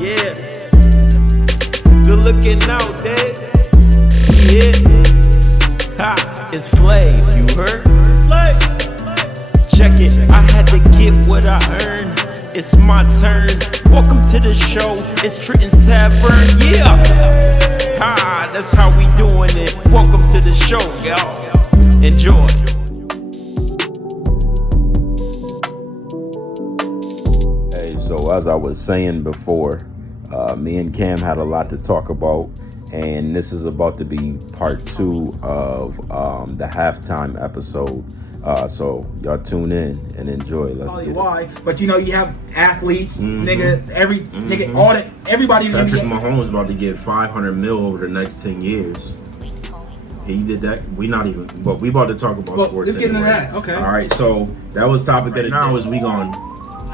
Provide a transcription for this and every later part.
Yeah. Good looking out there. Yeah. Ha, it's Flav, you heard? It's Flav. Check it, I had to get what I earned. It's my turn. Welcome to the show. It's Trenton's Tavern. Yeah. Ha, that's how we doing it. Welcome to the show, y'all. Enjoy. Hey, so as I was saying before, me and Cam had a lot to talk about, and this is about to be part 2 of the halftime episode. So y'all tune in and enjoy. Let's get why? But you know, you have athletes, nigga, nigga, all that, everybody in the Patrick NBA. Mahomes about to get $500 million over the next 10 years. He did that. We not even, but we about to talk about sports. Let's get into anyway. that. Okay. All right. So that was topic of the now is we gonna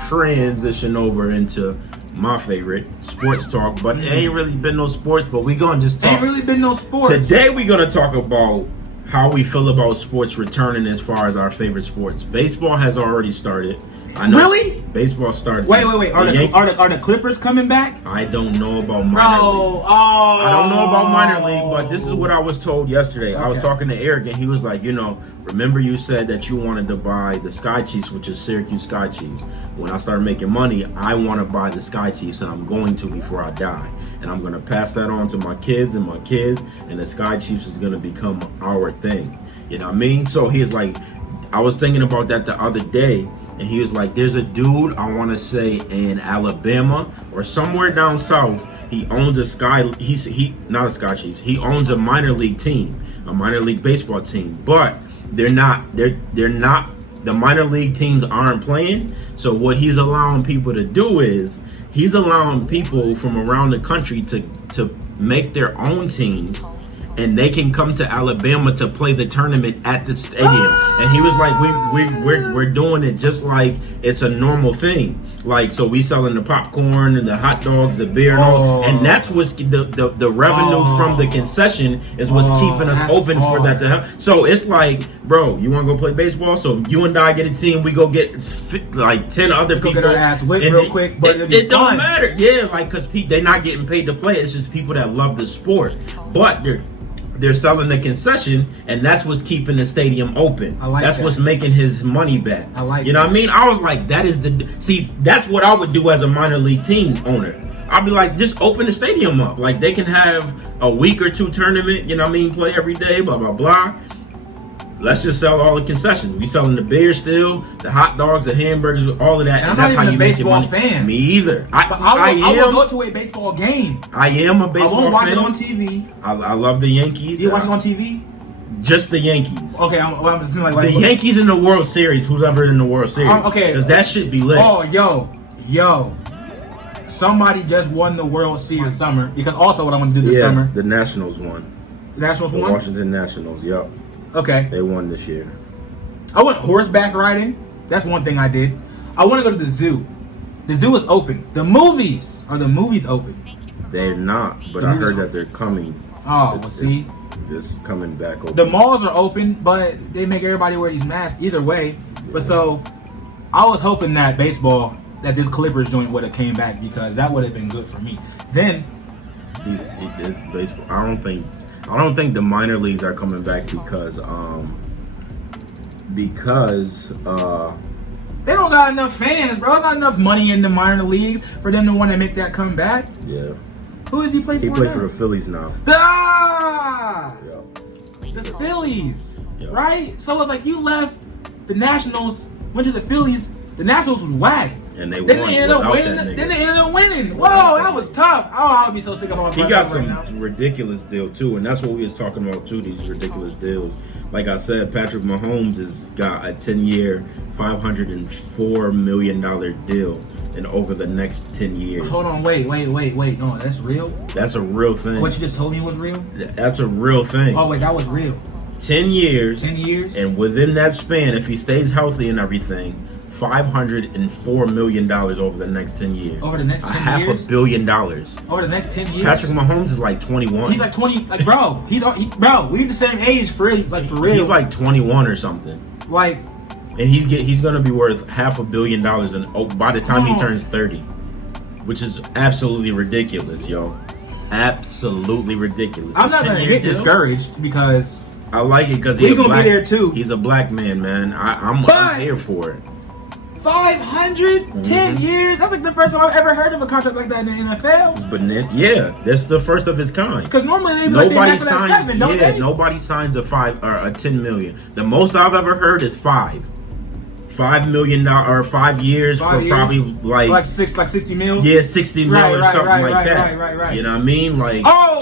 transition over into my favorite sports talk, but it ain't really been no sports. But we gonna just talk. Ain't really been no sports Today we gonna talk about how we feel about sports returning as far as our favorite sports. Baseball has already started. I know Really? Baseball started. Wait. Are the Clippers coming back? I don't know about minor league. I don't know about minor league, but this is what I was told yesterday. I was Okay. talking to Eric, and he was like, remember you said that you wanted to buy the Sky Chiefs, which is Syracuse Sky Chiefs. When I start making money, I want to buy the Sky Chiefs, and I'm going to before I die. And I'm going to pass that on to my kids, and the Sky Chiefs is going to become our thing. You know what I mean? So he's like, I was thinking about that the other day, and he was like, there's a dude, I want to say in Alabama or somewhere down south. He owns not a Sky Chiefs. He owns a minor league team, a minor league baseball team. But they're not the minor league teams aren't playing. So what he's allowing people to do is he's allowing people from around the country to make their own teams, and they can come to Alabama to play the tournament at the stadium. And he was like, we're doing it just like it's a normal thing. Like, so we selling the popcorn and the hot dogs, the beer, and all. And that's what's the revenue from the concession is what's keeping us open for that to happen. So it's like, bro, you want to go play baseball? So you and I get a team. We go get like 10 other people. Go get our ass whipped real quick, but it don't matter. Yeah, like, because they're not getting paid to play. It's just people that love the sport. But they're selling the concession, and that's what's keeping the stadium open. That's what's making his money back. I like you know what I mean? I was like, that's what I would do as a minor league team owner. I'd be like, just open the stadium up. Like, they can have a week or two tournament, you know what I mean? Play every day, blah, blah, blah. Let's just sell all the concessions. We selling the beer still, the hot dogs, the hamburgers, all of that. And I'm not even a baseball fan. Me either. I will go to a baseball game. I am a baseball fan. I won't watch it on TV. I love the Yankees. You watch it on TV? Just the Yankees. Okay, I'm just like the Yankees in the World Series. Who's ever in the World Series? Okay, because that should be lit. Oh, yo. Somebody just won the World Series summer, because also what I want to do this summer. The Nationals won. The Nationals won? The Washington Nationals, yep. Okay. They won this year. I went horseback riding. That's one thing I did. I want to go to the zoo. The zoo is open. The movies open? They're not, but I heard that they're coming. Oh, see? It's coming back open. The malls are open, but they make everybody wear these masks either way. Yeah. But so, I was hoping that this Clippers joint would have came back, because that would have been good for me. Then, baseball. I don't think the minor leagues are coming back because they don't got enough fans, bro. Not enough money in the minor leagues for them to want to make that comeback. Yeah. Who does he play for? He plays for the Phillies now. The Phillies, yep. Right? So it's like you left the Nationals, went to the Phillies. The Nationals was whack. And they ended up winning. Whoa, that was tough. Oh, I would be so sick of all. He got some ridiculous deal too, and that's what we was talking about too. These ridiculous deals. Like I said, Patrick Mahomes has got a 10-year, $504 million deal, and over the next 10 years. Hold on, wait. No, that's real. That's a real thing. What you just told me was real. That's a real thing. Oh wait, that was real. 10 years. 10 years. And within that span, if he stays healthy and everything, $504 million over the next 10 years. Over the next 10 years? $500 million. Over the next 10 years? Patrick Mahomes is like 21. He's like 20. Like, bro, we're the same age for real. He's like 21 or something. Like, and he's gonna be worth $500 million by the time he turns 30. which is absolutely ridiculous, yo. Absolutely ridiculous. I'm not gonna 10-year get deal? discouraged because I like it because we he's gonna black. be there too. He's a black man, man. I'm But- here for it. 510 years. That's like the first time I've ever heard of a contract like that in the NFL. But yeah, that's the first of its kind. Because normally they be like they Nobody max it at signs. 7, don't Yeah, they? nobody signs a 5 or a 10 million. The most I've ever heard is $5 million or 5 years 5 for years? probably like 60 mil. yeah 60 mil or Right, something right, like that. right. You know what I mean? Like Oh,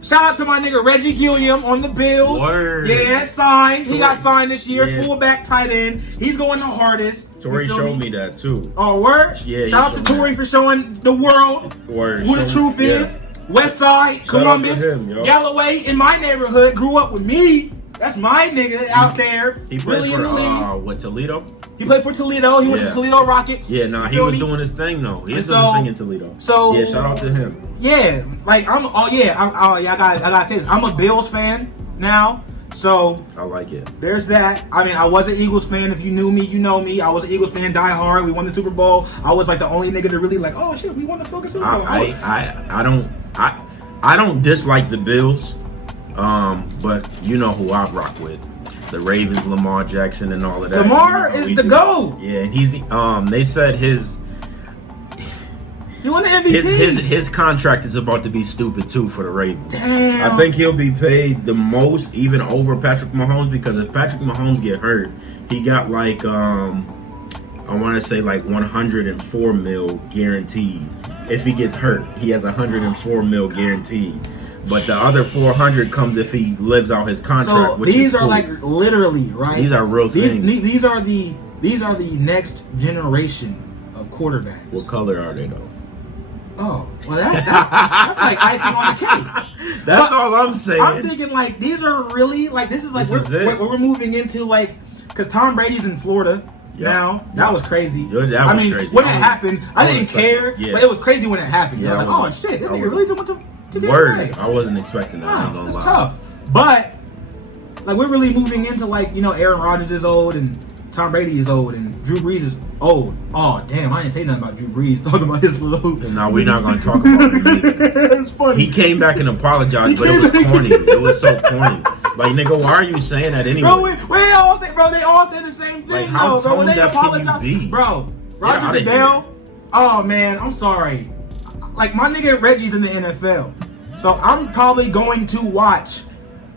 shout out to my nigga Reggie Gilliam on the Bills. Word. Yeah, signed. He got signed this year. Yeah. Fullback, tight end. He's going the hardest. Tori You feel showed me that too. Oh, word? Yeah, he Shout out to showed Tori me. for showing the world Word. who the truth is. West Side, Shout out to Columbus, him, yo. Galloway in my neighborhood grew up with me. That's my nigga out there. He played really in the league. for what, Toledo? He played for Toledo. He went to Yeah. Toledo Rockets. Yeah, nah, he Feel was me? doing his thing though. He is So- doing his thing in Toledo. so- yeah, shout out to him. Yeah, like I gotta say this. I'm a Bills fan now, so I like it. there's that. I mean, I was an Eagles fan. If you knew me, you know me. I was an Eagles fan, die hard. We won the Super Bowl. I was like the only nigga to really like, oh shit, we won the fucking Super Bowl. I don't dislike the Bills, but you know who I rock with. The Ravens, Lamar Jackson, and all of that. Lamar You know, is we the do. GOAT. Yeah, and he's they said his He won the MVP. his contract is about to be stupid too for the Ravens. Damn. I think he'll be paid the most, even over Patrick Mahomes, because if Patrick Mahomes get hurt, he got like I want to say like 104 mil guaranteed. If he gets hurt, he has 104 mil guaranteed. But the other 400 comes if he lives out his contract. So which these is are cool. like literally right. These are real things. These are the next generation of quarterbacks. What color are they though? Oh, well that's like icing on the cake. That's But all I'm saying. I'm thinking like these are really like this is like This is it. we're moving into like because Tom Brady's in Florida Yeah. now. Yeah. That was crazy. Yeah, that I was mean, crazy. when it I was- happened, I I didn't wasn't care, expecting- yeah. but it was crazy when it happened. Yeah, I was I like, oh wasn't- shit, this I nigga wasn't- really just went to get Word. away. I wasn't expecting that. I ain't Nah, gonna it's lie. tough. But like we're really moving into like, you know, Aaron Rodgers is old and Tom Brady is old and Drew Brees is old. Oh damn, I didn't say nothing about Drew Brees. Talking about his little. No, we're not gonna talk about him either. It's funny. He came back and apologized, but it was corny. It was so corny. Like, nigga, why are you saying that anyway? Bro, they all say the same thing. Like, how though, bro. When they tone-deaf can you apologize, be? bro. Yeah, I Roger didn't Goodell. hear it. Oh man, I'm sorry. Like my nigga Reggie's in the NFL, so I'm probably going to watch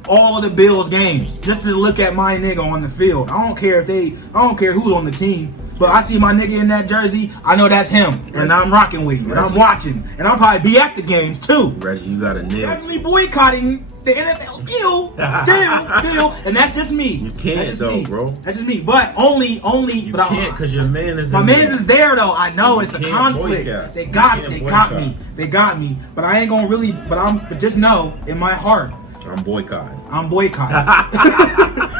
all of the Bills games just to look at my nigga on the field. I don't care who's on the team. But I see my nigga in that jersey, I know that's him. And I'm rocking with him. And I'm watching. And I'll probably be at the games too. Reggie, you got a nib. Definitely boycotting the NFL still. And that's just me. You can't that's just though, me. bro. That's just me. But only, You but can't because your man is my in man's there. is there though. I know You it's a can't conflict. boycott. They You got can't me. They got me. But I ain't gonna really. But just know in my heart, I'm boycotting. I'm boycotting.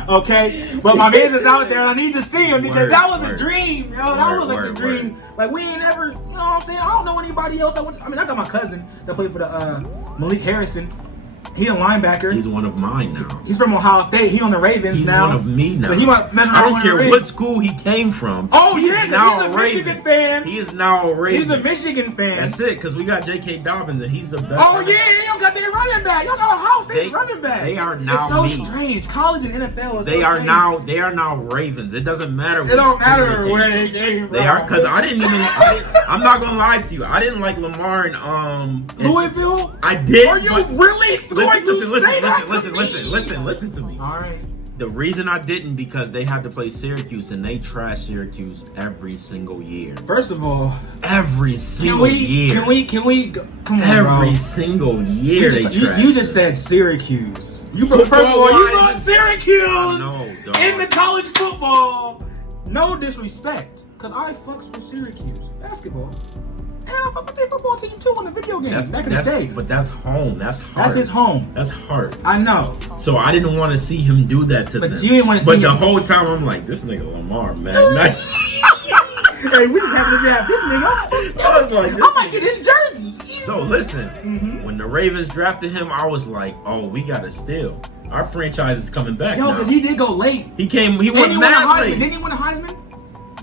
Okay, but my man's is out there, and I need to see him because Word, that was word. a dream, yo. That Word, was like word, the dream. Like we ain't never, you know what I'm saying? I don't know anybody else. I mean, I got my cousin that played for the Malik Harrison. He a linebacker. He's one of mine now. He's from Ohio State. He on the Ravens He's now. one of me now. So he might mess around I don't with the care Ravens. what school he came from. Oh He yeah, is now because he's a Michigan Raven. fan. He is now a Raven. He's a Michigan fan. That's it, because we got J.K. Dobbins and he's the best. Oh yeah, y'all got their running back. Y'all got Ohio State They- running back. they are now It's so me. strange. College and NFL is They so are strange. now Ravens. It doesn't matter. It don't matter what where they came from. They are, because I'm not gonna lie to you. I didnn't like Lamar and Louisville. I did. Are you but- really going to say that to me? Listen to me. All right. The reason I didn't because they had to play Syracuse and they trash Syracuse every single year. First of all, Every single year. Come on, Every bro. single year they trash. You just said Syracuse. You Football first of all, you wise, brought Syracuse No, dog. in the college football. No disrespect, cause I fucks with Syracuse basketball, and I fuck with their football team too on the video games back in the day. But that's home. That's hard. That's his home. That's hard. I know. So I didn't want to see him do that to But them. you didn't wanna see But the him- whole time I'm like, this nigga Lamar, man. Nice. Hey, we just happened to grab this nigga. I was like, I might get his jersey. So listen, Mm-hmm. when the Ravens drafted him, I was like, oh, we got to steal. Our franchise is coming back Yo, now. because he did go late. He Didn't went he win a mad Heisman? late. Didn't he win a Heisman?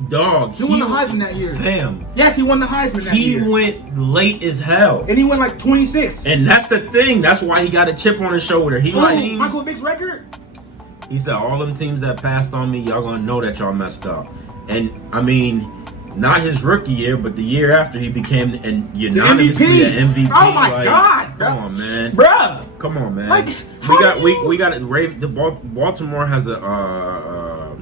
Dog. He won the Heisman that year. Fam. Yes, he won the Heisman that He year. went late as hell. And he went like 26. And that's the thing. That's why he got a chip on his shoulder. He like Michael Vick's record? he said, all them teams that passed on me, y'all gonna know that y'all messed up. And I mean, not his rookie year, but the year after he became unanimously an MVP. Oh my God! Come on, man. Bruh! Come on, man. Like, we got it. The Baltimore has a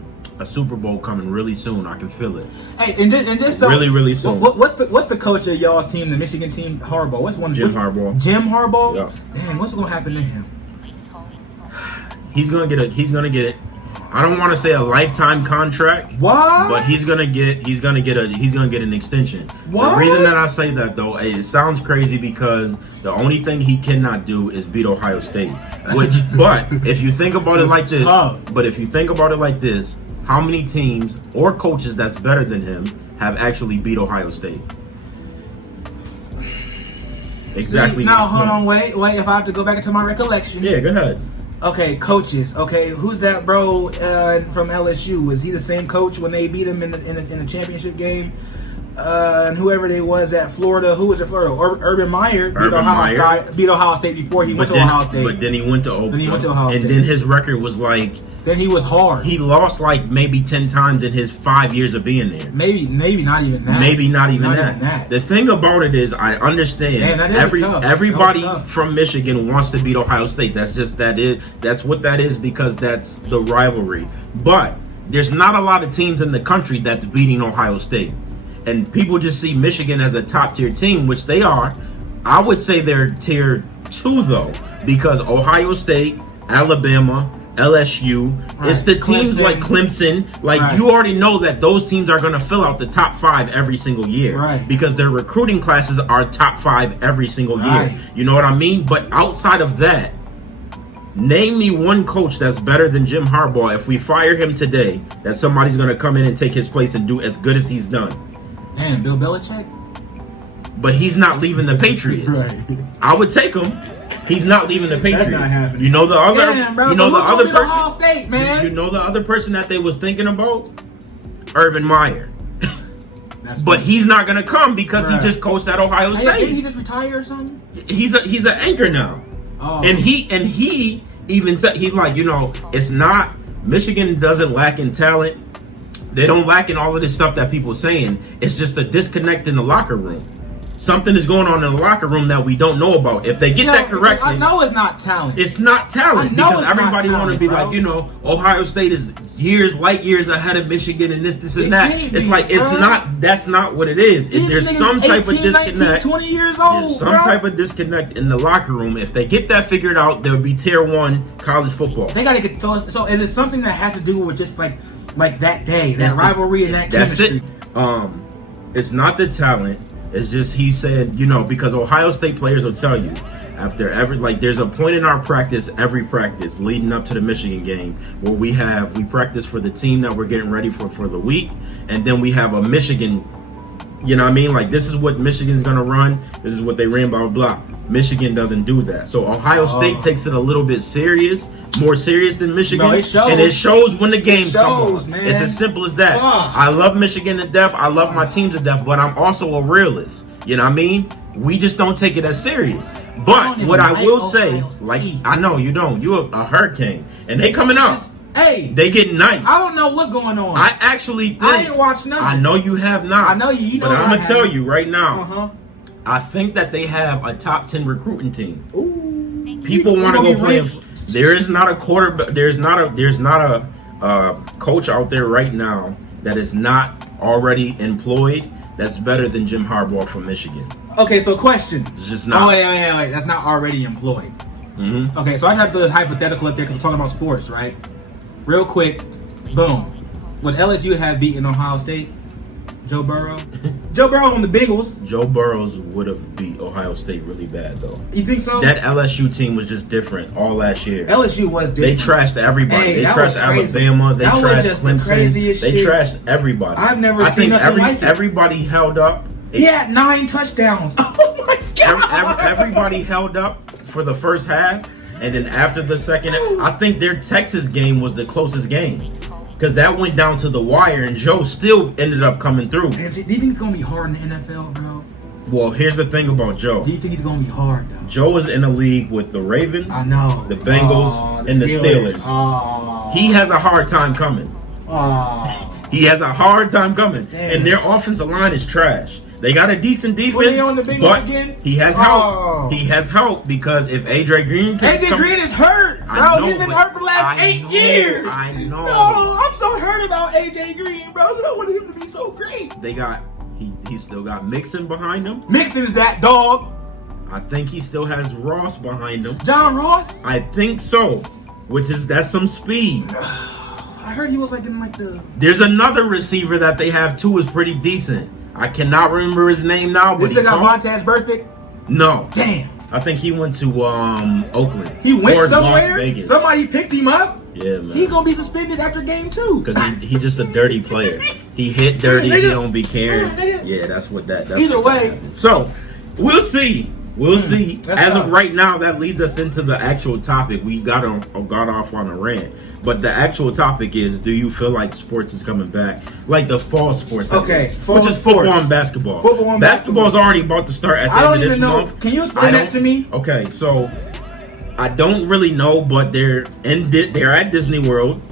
Super Bowl coming really soon. I can feel it. Hey, and this Really soon. What's the coach of y'all's team, the Michigan team, Harbaugh? What's one? Jim Harbaugh. Jim Harbaugh. Yeah. Man, what's gonna happen to him? He's gonna get it. I don't want to say a lifetime contract. What? But he's gonna get an extension. What? The reason that I say that though, it sounds crazy because the only thing he cannot do is beat Ohio State. But if you think about it like this, how many teams or coaches that's better than him have actually beat Ohio State? Exactly. See, now hold on, wait. If I have to go back into my recollection. Yeah, go ahead. Okay, coaches. Okay, who's that bro from LSU? Was he the same coach when they beat him in the championship game? And whoever they was at Florida, who was at Florida? Urban Meyer beat Ohio State before he went to Ohio State. But then he went to Oakland. Then he went to Ohio State. And then his record was like. Then he was hard. He lost like maybe 10 times in his 5 years of being there. Maybe not even that. Maybe not even that. The thing about it is, I understand. Man, that is tough. Everybody That was tough. from Michigan wants to beat Ohio State. That's just that's what that is because that's the rivalry. But there's not a lot of teams in the country that's beating Ohio State, and people just see Michigan as a top tier team, which they are. I would say they're tier 2 though, because Ohio State, Alabama, LSU, it's the teams Clemson. like Clemson, you already know that those teams are going to fill out the top 5 every single year, right? Because their recruiting classes are top 5 every single right. year. You know what I mean? But outside of that, name me one coach that's better than Jim Harbaugh. If we fire him today, that somebody's going to come in and take his place and do as good as he's done. Man, Bill Belichick. But he's not leaving the Patriots. Right. I would take him. He's not leaving the Patriots. That's not happening. You know the other. Damn, bro. You know So the other person. Ohio State, man. You know the other person that they was thinking about, Urban Meyer. But he's not gonna come because he just coached at Ohio State. Didn't he just retire or something? He's an anchor now. Oh. And he even said, he's like, it's not, Michigan doesn't lack in talent. They don't lack in all of this stuff that people saying. It's just a disconnect in the locker room. Something is going on in the locker room that we don't know about. If they get that correctly, I know it's not talent. It's not talent because everybody want to be bro. like, Ohio State is light years ahead of Michigan and this and that. It's like that's not what it is. If there's some type of disconnect. 19, 20 years old, there's some type of disconnect in the locker room. If they get that figured out, there'll be tier 1 college football. They gotta get so is it something that has to do with just like that day, that rivalry and that chemistry? That's it. It's not the talent. It's just he said, because Ohio State players will tell you after there's a point in our practice, every practice leading up to the Michigan game where we practice for the team that we're getting ready for the week, and then we have a Michigan, you know what I mean? Like, this is what Michigan's gonna run, this is what they ran, blah, blah, blah. Michigan doesn't do that. So Ohio State takes it a little bit more serious than Michigan. No, it shows. And it shows when the games come on. Man. It's as simple as that. Fuck. I love Michigan to death. I love my team to death, but I'm also a realist. You know what I mean? We just don't take it as serious. But what I will say, I know you don't. You're a hurricane. And they coming out. Hey, they get nice. I don't know what's going on. I actually think. I ain't watched nothing. I know you have not. I know you know. But I'm going to tell you right now. Uh-huh. I think that they have a top 10 recruiting team. Ooh. People want to go play. There is not a quarterback. There's not a coach out there right now that is not already employed that's better than Jim Harbaugh from Michigan. Okay, so question. It's just not. Oh, wait. That's not already employed. Mm-hmm. Okay, so I have the hypothetical up there because we're talking about sports, right? Real quick, boom. Would LSU have beaten Ohio State? Joe Burrow? Joe Burrow on the Bengals. Joe Burrows would have beat Ohio State really bad, though. You think so? That LSU team was just different all last year. LSU was different. They trashed everybody. Hey, they that trashed was crazy. Alabama. They That was trashed just the Clemson. craziest They shit. trashed everybody. I've never I seen think nothing like it. everybody held up. He had 9 touchdowns. Oh my God. Everybody held up for the first half, and then after the second, I think their Texas game was the closest game. because that went down to the wire, and Joe still ended up coming through. Man, do you think it's gonna be hard in the NFL, bro? Well, here's the thing about Joe. Do you think it's gonna be hard though? Joe is in a league with the Ravens, I know. the Bengals, and the Steelers. Oh. He has a hard time coming. Oh. He has a hard time coming, Damn. and their offensive line is trash. They got a decent defense, Were they on the Bengals but again? he has Oh. help. He has help because if AJ Green can AJ Green is hurt, I bro. know, He's been but hurt for the last I 8 know, years. I know. No, I'm so hurt about AJ Green, bro. I don't want him to be so great. They got he still got Mixon behind him. Mixon is that dog. I think he still has Ross behind him. John Ross. I think so, that's some speed. I heard he was like in like the. There's another receiver that they have too is pretty decent. I cannot remember his name now, but This nigga got Montez Perfect. No, Damn. I think he went to Oakland. He went or Las somewhere. Vegas. Somebody picked him up. Yeah, man. He's gonna be suspended after game 2. Because he just a dirty player. He hit dirty. He Nigga. don't be caring. Nigga. Yeah, that's what that. That's Either what way. that happened. So we'll see. We'll see. that's As tough. of right now, that leads us into the actual topic. We got off on a rant, but the actual topic is: do you feel like sports is coming back, like the fall sports? Okay, fall which is football sports. and basketball. Football and Basketball's already about to start at the I end don't of this even know. month. Can you explain that to me? Okay, so I don't really know, but they're at Disney World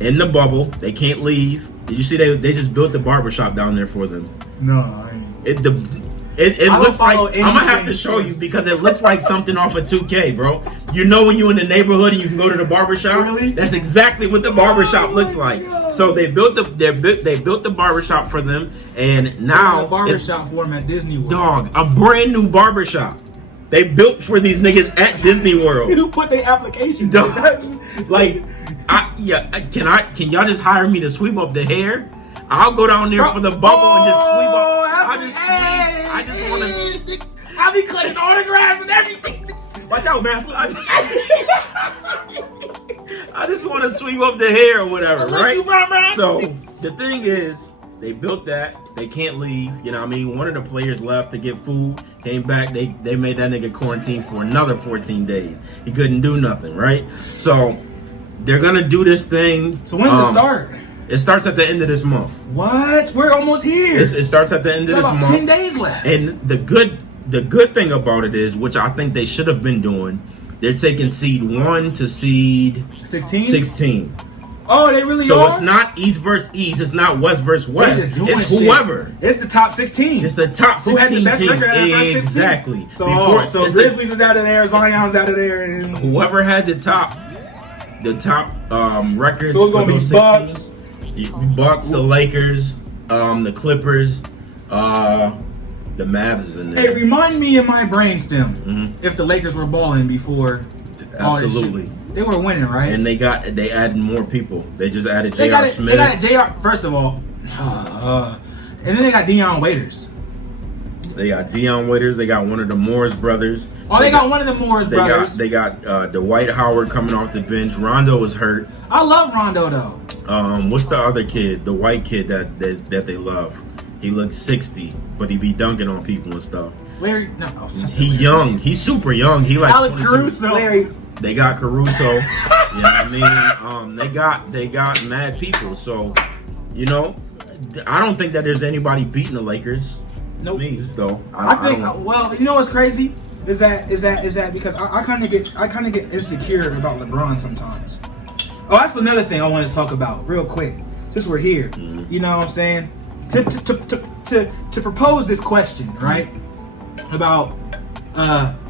in the bubble. They can't leave. Did you see they just built the barbershop down there for them? No, I ain't. It I don't looks like follow I'm gonna have to anything show you sports. because it looks like something off of 2K, bro. You know when you in the neighborhood and you can go to the barbershop? Really? That's exactly what the barbershop looks my like. God. So they built the barbershop for them, and now a barbershop for him at Disney World. dog, a brand new barbershop. They built for these niggas at Disney World. Who put their application? Dog, like, can y'all just hire me to sweep up the hair? I'll go down there for the bubble and just sweep up. I just want to. I'll be cutting autographs and everything. Watch out, man. I just want to sweep up the hair or whatever, right? So the thing is, they built that. They can't leave. You know what I mean? One of the players left to get food. Came back. They made that nigga quarantine for another 14 days. He couldn't do nothing, right? So they're gonna do this thing. So when does it start? It starts at the end of this month. What? We're almost here. It starts at the end of Got this about month. 10 days left. And the good thing about it is, which I think they should have been doing, they're taking seed 1 to seed 16. Oh, they really So are? it's not East versus East. It's not West versus They West. just doing It's shit. whoever. It's the top 16. It's the top 16 Who had the best team. record out of the first 16? Exactly. So, Before- it's the- Grizzlies is out of there. Zion's out of there. And whoever had the top records So it's for gonna be those Bucks. 16, Bucks, the Lakers, the Clippers, the Mavs is in there. Hey, remind me in my brainstem Mhm. if the Lakers were balling before. all this shit. Absolutely. They were winning, right? And they added more people. They just added they J.R. got it. Smith. They got it. Jr. First of all, and then they got Deion Waiters. They got Deion Waiters. They got one of the Morris brothers. Oh, they got one of the Morris They brothers. got Dwight Howard coming off the bench. Rondo was hurt. I love Rondo though. What's the other kid? The white kid that they love. He looks 60, but he be dunking on people and stuff. Larry, no, He young. He's super young. He like Alex 22. Caruso. Larry, They got Caruso. You know what I mean? They got mad people. So, you know, I don't think that there's anybody beating the Lakers. Nope. Me though. I think. don't- Well, you know what's crazy is that because I kind of get insecure about LeBron sometimes. Oh, that's another thing I wanted to talk about real quick. Since we're here, you know what I'm saying? To propose this question, right? About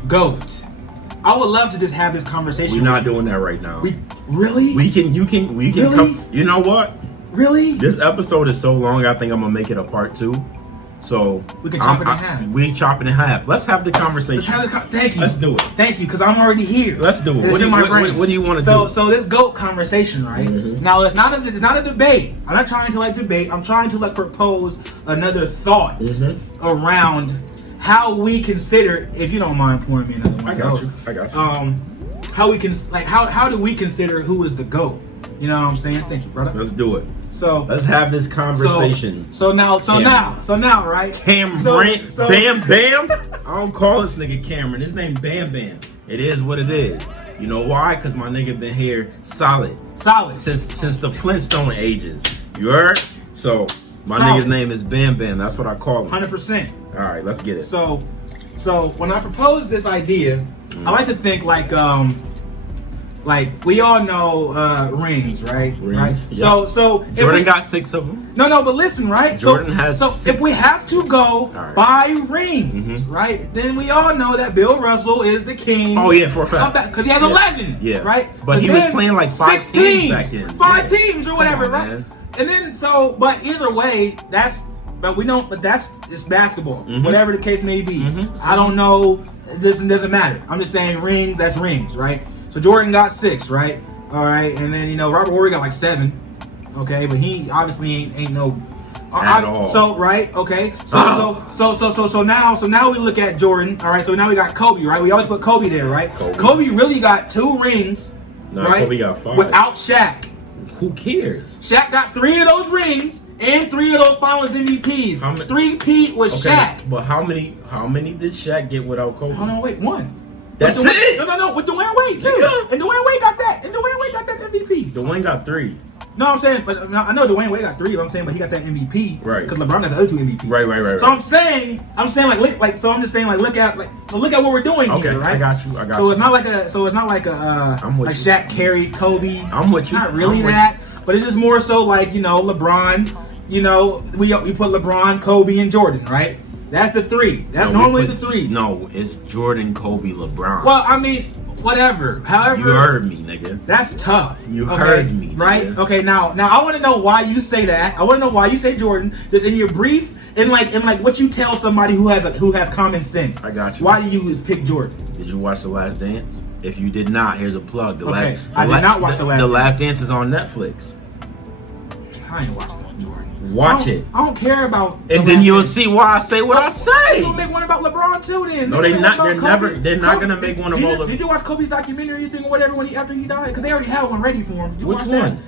GOAT. I would love to just have this conversation. We're not doing that right now. Really? You can Really? come. You know what? Really? This episode is so long. I think I'm gonna make it a part 2. So We can chop it in half. We chop it in half. Let's have the conversation. Let's have thank you. Let's do it. Thank you, because I'm already here. Let's do it. It's What do in you- my what- brain. what do you wanna So, do? so this GOAT conversation, right? Now it's not a debate. I'm not trying to like debate. I'm trying to like propose another thought around how we consider. If you don't mind pouring me another one, I got you. I got you. How we can how do we consider who is the GOAT? You know what I'm saying? Thank you, brother. Let's do it. So Let's have this conversation. So now, right? Cameron, So- Bam Bam. I don't call this nigga Cameron. His name Bam Bam. It is what it is. You know why? Because my nigga been here solid since the Flintstone ages. You heard? So my nigga's name is Bam Bam. That's what I call him. 100%. All right, let's get it. So when I proposed this idea, I like to think like we all know rings, right? Rings, right. yeah. So if Jordan we, got 6 of them. No, but listen, right? Jordan has so 6. if we have to go right. buy rings, right? Then we all know that Bill Russell is the king. Oh yeah, for a fact. Because he has 11. Yeah. Right. But he was playing like 5 teams back then. 5 teams or whatever, on, right? Man. And then but either way, it's basketball. Whatever the case may be. I don't know. This doesn't matter. I'm just saying rings. That's rings, right? So Jordan got 6, right? All right, and then Robert Horry got like 7. Okay, but he obviously ain't no. At all. So right, okay. So now we look at Jordan. All right, so now we got Kobe, right? We always put Kobe there, right? Kobe really got 2 rings. No, right? Kobe got 5 without Shaq. Who cares? Shaq got 3 of those rings and 3 of those Finals MVPs. 3-peat with Shaq. But how many did Shaq get without Kobe? Hold on, wait, 1. That's it. No, with Dwayne Wade too. Yeah. And Dwayne Wade got that. MVP. Dwayne got 3. No, I'm saying, but I know Dwayne Wade got 3. But I'm saying, but he got that MVP. Right. Because LeBron got the other 2 MVPs. Right. So I'm saying, so I'm just saying, look at what we're doing here, right? I got you. So it's not like like Shaq carried Kobe. I'm with you. Not really that, but it's just more so like LeBron. We put LeBron, Kobe, and Jordan, right? That's the 3. That's normally the 3. No, it's Jordan, Kobe, LeBron. Well, I mean, whatever. However, you heard me, nigga. That's tough. You heard me, right? nigga. Okay, now I want to know why you say that. I want to know why you say Jordan. Just in your brief, in like what you tell somebody who has common sense. I got you. Why do you pick Jordan? Did you watch The Last Dance? If you did not, here's a plug. I did not watch The Last Dance. The Last Dance is on Netflix. I ain't watching Jordan. Watch it. I don't care about. And then you'll see why I say what I say. They're gonna make one about LeBron too. Then no, they're not. They're not gonna make one about LeBron. Did you watch Kobe's documentary or whatever after he died? Because they already had one ready for him. Which one?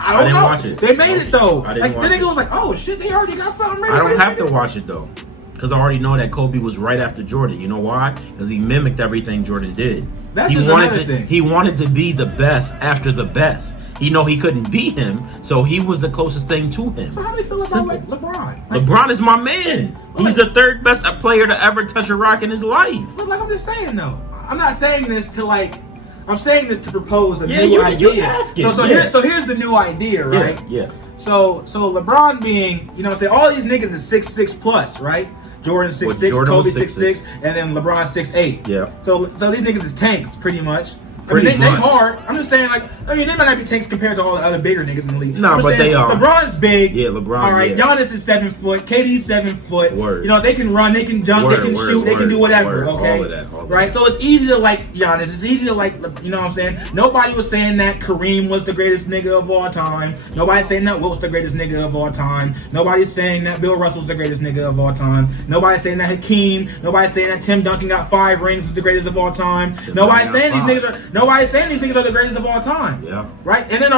I didn't watch it. They made it though. I didn't watch it. The nigga was like, "Oh shit, they already got something ready." I don't have to watch it though, because I already know that Kobe was right after Jordan. You know why? Because he mimicked everything Jordan did. That's just another thing. He wanted to be the best after the best. He know he couldn't beat him, so he was the closest thing to him. So how do you feel about LeBron? LeBron is my man. He's the 3rd best player to ever touch a rock in his life. But I'm just saying though. I'm not saying this to I'm saying this to propose a new idea. So here's the new idea, right? Yeah. So LeBron being, all these niggas is 6'6" plus, right? Jordan 6'6", Kobe 6'6", and then LeBron 6'8". Yeah. So these niggas is tanks pretty much. Pretty they much. hard. I'm just saying, they might not be tanks compared to all the other bigger niggas in the league. Nah, but they are. LeBron's big. Yeah, LeBron. All right, yeah. Giannis is 7 foot. KD's 7 foot. Word. They can run, they can jump, they can shoot, they can do whatever. Okay. All of that. Right. So it's easy to like Giannis. It's easy to like. You know what I'm saying? Nobody was saying that Kareem was the greatest nigga of all time. Nobody's saying that Wilt's the greatest nigga of all time. Nobody's saying that Bill Russell's the greatest nigga of all time. Nobody's saying that Hakeem. Nobody's saying that Tim Duncan got 5 rings is the greatest of all time. Nobody's saying these niggas are the greatest of all time. Yeah. Right? And then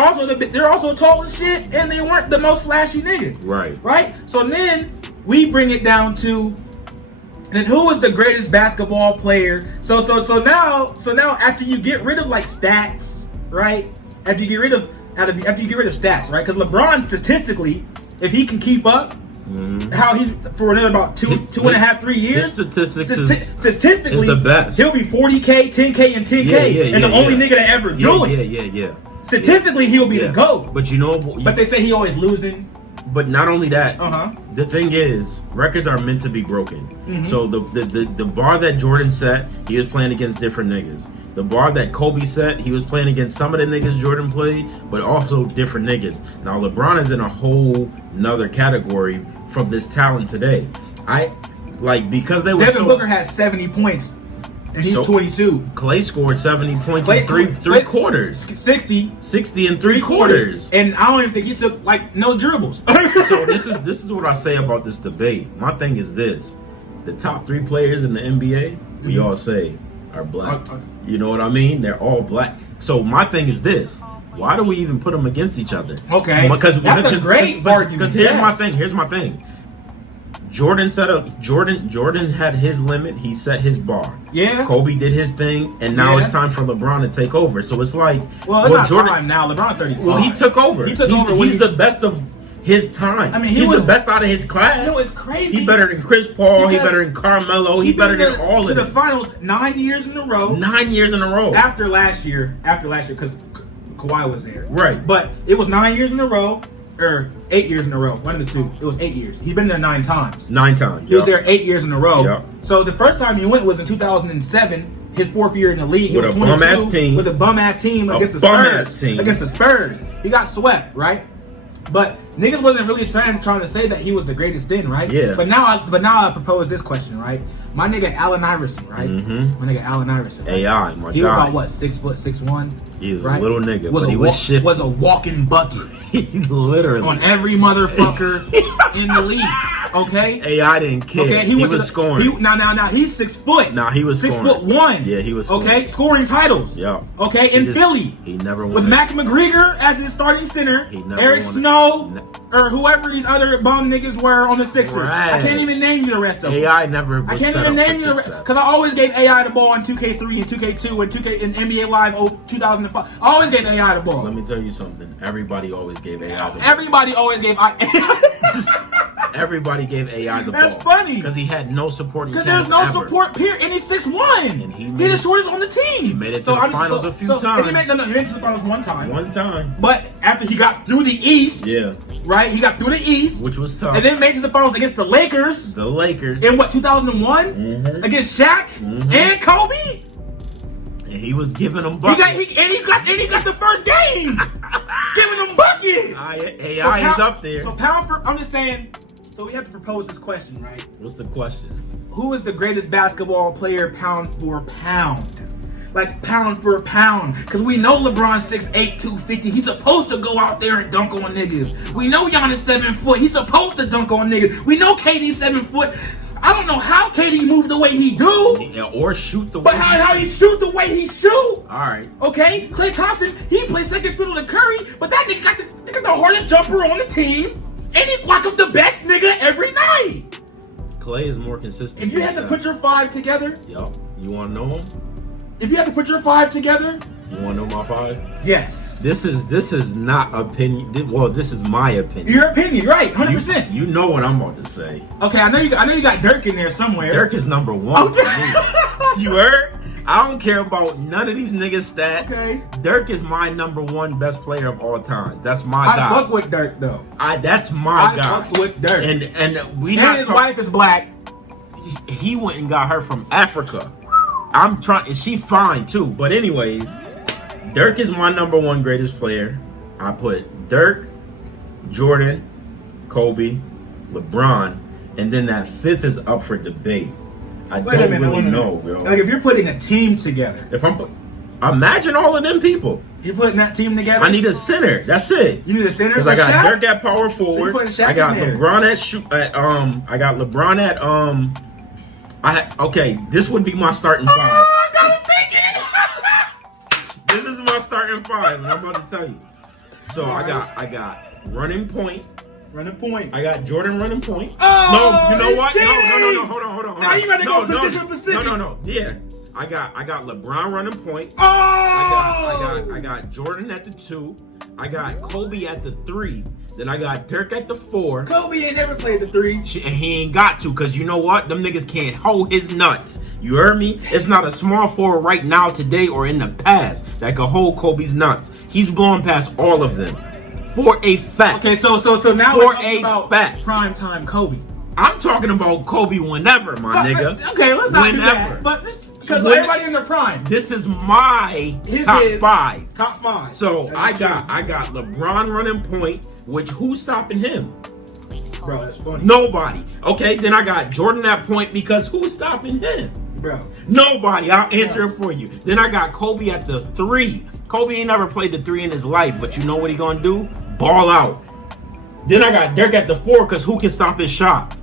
they're also tall as shit and they weren't the most flashy niggas. Right. Right? So then we bring it down to then who is the greatest basketball player? So now after you get rid of like stats, right? After you get rid of stats, right? Because LeBron statistically, if he can keep up, how he's for another about 2.5-3 years. Statistically, is the best. He'll be 40K, 10K, and 10K, and the only nigga to ever do it. Yeah. Statistically, he'll be the GOAT. But but they say he always losing. But not only that, The thing is, records are meant to be broken. So the bar that Jordan set, he was playing against different niggas. The bar that Kobe set, he was playing against some of the niggas Jordan played, but also different niggas. Now LeBron is in a whole nother category from this talent today. Because they were Devin Booker had 70 points, and he's 22. Clay scored 70 points in three quarters. 60 in 3 quarters. And I don't even think he took no dribbles. So this is what I say about this debate. My thing is this: the top 3 players in the NBA, we all say, are black. You know what I mean? They're all black. So my thing is this: why do we even put them against each other? Okay, because that's a great argument. Because here's my thing. Jordan had his limit. He set his bar. Yeah. Kobe did his thing, and now Yeah. it's time for LeBron to take over. So it's like, Well, it's not Jordan. time now. LeBron 35. Well, he took over. He took over when He's he- the best of his time. I mean, he's was the best out of his class. You know, it's crazy. He better than Chris Paul. He Because better than Carmelo. He better than all to of the them. finals 9 years in a row. 9 years in a row. After last year, because Kawhi was there. Right. But it was 9 years in a row, or 8 years in a row. One of the two. It was 8 years. He's been there 9 times. 9 times. He was yeah. there 8 years in a row. Yeah. So the first time he went was in 2007, his 4th year in the league. He With was a bum-ass 22, team. With a bum-ass team A against the bum-ass Spurs. team. Against the Spurs. He got swept, right? But niggas wasn't really trying to say that he was the greatest then, right? Yeah. But now I propose this question, right? My nigga Allen Iverson, right? Mhm. My nigga Allen Iverson. Right? AI, my He was guy. about what, 6'6", He was right? a little nigga, Was but a he was shifty. was a walking bucket He literally. on every motherfucker in the league. Okay. AI didn't care. Okay, he went to was the- scoring. Now he's 6 foot. Nah, he was 6'1". Yeah, he was scoring. Okay, scoring titles. Yeah. Okay, in He just- Philly. He never won. With Mac McGregor as his starting center, He never Eric won it. Snow, Ne- or whoever these other bum niggas were on the Sixers. I Trash. can't even name you the rest of them. AI never was I can't set even up name for you the success. because I always gave AI the ball in 2K3 and 2K2 and 2K in NBA Live 2005. I always gave AI the ball. Let me tell you something. Everybody always gave AI the ball. Everybody always gave AI. Everybody gave AI the That's ball. funny. Because he had no supporting Because cast there's no ever. support period, and he's 6'1". And he He's made the it- shortest on the team. he made it to the finals a few and times. he made it to the finals one time. One time. But after he got through the East, Yeah. right? He got through the East, Which was tough. and then made it to the finals against the Lakers The Lakers. in what 2001 Mhm. against Shaq Mhm. and Kobe. And he was giving them He buckets. got the first game, giving them buckets. AI is up there. So pound for, I'm just saying. So we have to propose this question, right? What's the question? Who is the greatest basketball player pound for pound? Like pound for pound. Because we know LeBron's 6'8", 250. He's supposed to go out there and dunk on niggas. We know Giannis 7 foot. He's supposed to dunk on niggas. We know KD's 7 foot. I don't know how KD moved the way he do. Yeah, or shoot the But way how he shoot the way he shoot. Alright. Okay? Klay Thompson, he plays second fiddle to Curry, but that nigga got the hardest jumper on the team. And he lock up the best nigga every night. Clay is more consistent. If you had to put your 5 together, Yup. You wanna know him? if you had to put your 5 together, You wanna know my 5? yes. This is not opinion. Well, this is my opinion. Your opinion, right? 100%. You know what I'm about to say. Okay, I know you got Dirk in there somewhere. Dirk is number 1 Okay. for me. You heard? I don't care about none of these niggas' stats. Okay. Dirk is my number 1 best player of all time. That's my I guy. fuck with Dirk though. That's my I guy. fucks with Dirk. And we And not his talk- wife is black. He went and got her from Africa. I'm trying, and she fine too. But anyways, Dirk is my number 1 greatest player. I put Dirk, Jordan, Kobe, LeBron, and then that 5th is up for debate. I Wait a don't minute, really wait a know, minute. bro. Like if you're putting a team together, If imagine all of them people. you're putting that team together. I need a center. That's it. You need a center. Because for I got Shaq? Dirk at power forward. putting Shaq I got in there. LeBron at shoot. I got LeBron at okay, this would be my starting 5. Oh, I got him thinking. This is my starting 5, and I'm about to tell you. So I got running point. Run a point. I got Jordan running point. Oh, no, you know what? shit. No. Hold on. Now you gotta go no, position specific. No. Yeah. I got LeBron running point. Oh! I got Jordan at the 2. I got Kobe at the 3. Then I got Dirk at the 4. Kobe ain't never played the 3. And he ain't got to, because you know what? Them niggas can't hold his nuts. You heard me? It's not a small forward right now, today, or in the past that can hold Kobe's nuts. He's blowing past all of them. For a fact. Okay, so now For we're talking a about fact. prime time Kobe. I'm talking about Kobe whenever, my nigga. Okay, let's not do Whenever. that. But because When- everybody in their prime. This is my His top is 5. Top 5. So That's I true. got LeBron running point, which who's stopping him? Bro, that's funny. Nobody. Okay, then I got Jordan at point, because who's stopping him? Bro. Nobody. I'll answer it for you. Then I got Kobe at the 3. Kobe ain't never played the 3 in his life, but you know what he gonna do? Ball out. Then I got Dirk at the 4, because who can stop his shot?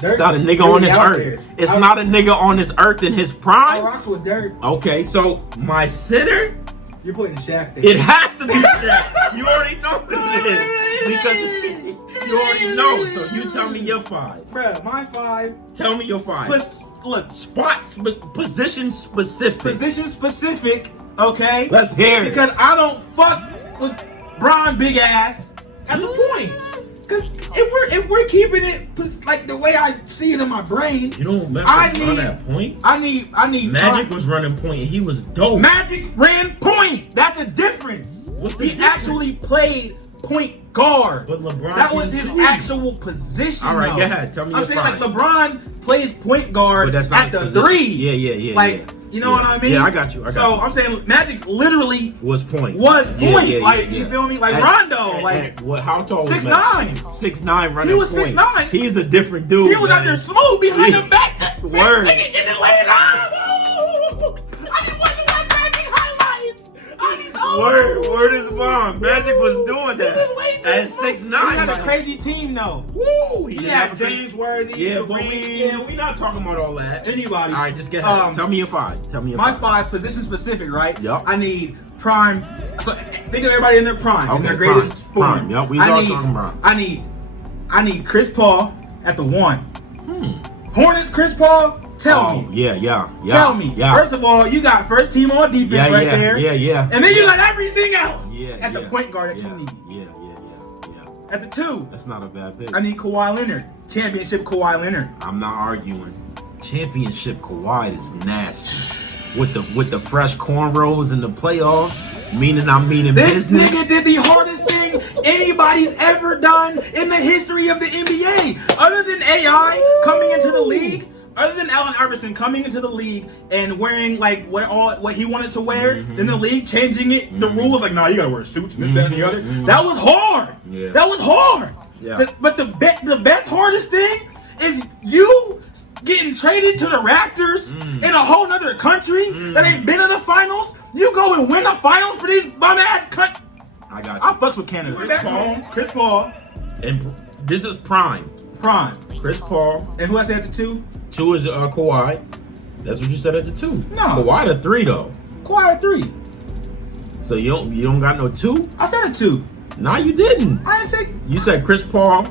Dirk, It's not a nigga really on this out earth. there. It's not a nigga on this earth in his I prime. rocks with Dirk. Okay, so my center, You're putting Shaq there. it has to be Shaq. You already know what it is. You already know, so you tell me your 5. Bruh, my 5. Tell me your 5. Look, Position specific. position specific, okay? Let's hear it. Because I don't fuck with Bron big ass at the point. Because if we're keeping it like the way I see it in my brain, You don't mess I with need- that point. I need Magic time. was running point and he was dope. Magic ran point. That's the difference. What's the he difference? actually played point guard. But LeBron that was can his shoot. actual position. All right, though. go ahead. Tell me I'm your saying like 5. LeBron plays point guard But that's not at the his position. 3. Yeah. Like, you know what I mean? Yeah, I got you. So I'm saying Magic literally was point. was point. Yeah, like you feel me? Like Rondo. Like what? How tall was 6'9". Magic? 6'9" running He was point. 6'9". He's a different dude. he was out there man. smooth behind the back. Word. Nigga in the lane. I didn't want to watch Magic highlights. I just Word is bomb. Magic was doing He was way that. too At 6'9". He had a crazy team though. Woo! He had James Worthy. Yeah, but Kareem, we not talking about all that. anybody. All right, just get ahead. Tell me your 5. Tell me your My 5. 5 position specific, right? Yup. I need prime. So think of everybody in their prime, in Okay, their greatest prime, form. prime. Yup, we I all need, talking prime. I need Chris Paul at the 1. Hornets, Chris Paul. Tell me. Yeah. Tell me. Yeah. First of all, you got first team on defense right there. Yeah. And then you got everything else Yeah, at the point guard that you need. Yeah. At the 2, That's not a bad pick. I need Kawhi Leonard. Championship Kawhi Leonard. I'm not arguing. Championship Kawhi is nasty. With the fresh cornrows in the playoffs, meaning This business. nigga did the hardest thing anybody's ever done in the history of the NBA. Other than AI coming into the league, other than Allen Iverson coming into the league and wearing like what he wanted to wear, then the league changing it, the rules like, nah, you gotta wear suits, this, that, and the other. That was hard. Yeah. That was hard. Yeah. But the best hardest thing is you getting traded to the Raptors in a whole nother country that ain't been in the finals. You go and win the finals for these bum ass countries. I got I you. fucks with Canada. Chris Paul. Chris Paul. And this is prime. Prime. Chris Paul. And who I said at the 2? 2 is Kawhi. That's what you said at the 2. No. Kawhi the 3 though. Kawhi at 3. So you don't got no 2? I said a 2. Nah, you didn't. I didn't say. You said Chris Paul.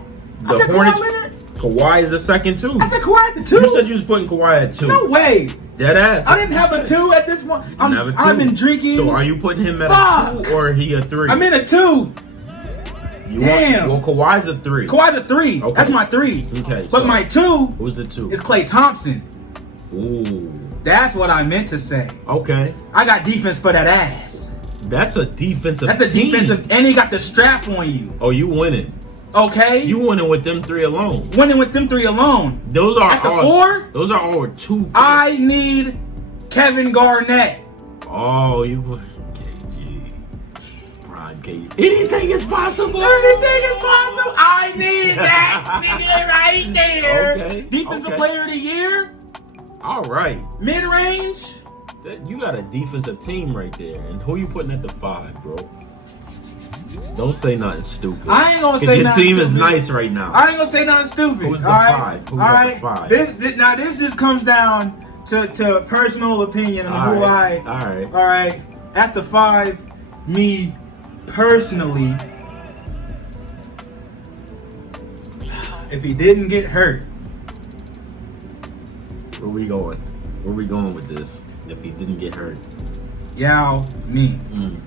I said Hornets. Kawhi Leonard. Kawhi is the second 2. I said Kawhi at the 2. You said you was putting Kawhi at 2. No way. Dead ass. I didn't have a 2 at this point. You have a 2. I've been drinking. So are you putting him at Fuck. a 2 or he a 3? I'm in a 2. Damn. Well, Kawhi's a 3. Kawhi's a 3. Okay. That's my 3. Okay, But so- my 2 Who's the 2? is Klay Thompson. Ooh. That's what I meant to say. Okay. I got defense for that ass. That's a defensive That's a team. defensive, and he got the strap on you. Oh, you winning. Okay? You winning with them 3 alone. winning with them 3 alone. Those are At the all 4? Those are all 2. I need Kevin Garnett. Oh, you put KG. Prime KG. Anything is possible. Anything is possible. I need that nigga right there. Okay, Defensive okay. player of the year, All right. mid-range. You got a defensive team right there. And who you putting at the 5, bro? Don't say nothing stupid. I ain't gonna 'Cause say your nothing team is stupid. nice right now. I ain't gonna say nothing stupid. Who's the all right? 5? Who's all at right? the 5? Now this just comes down to personal opinion on All who right. I. All right. All right. At the 5, me personally, if he didn't get hurt, Where we going? Where we going with this? If he didn't get hurt. Yao Ming.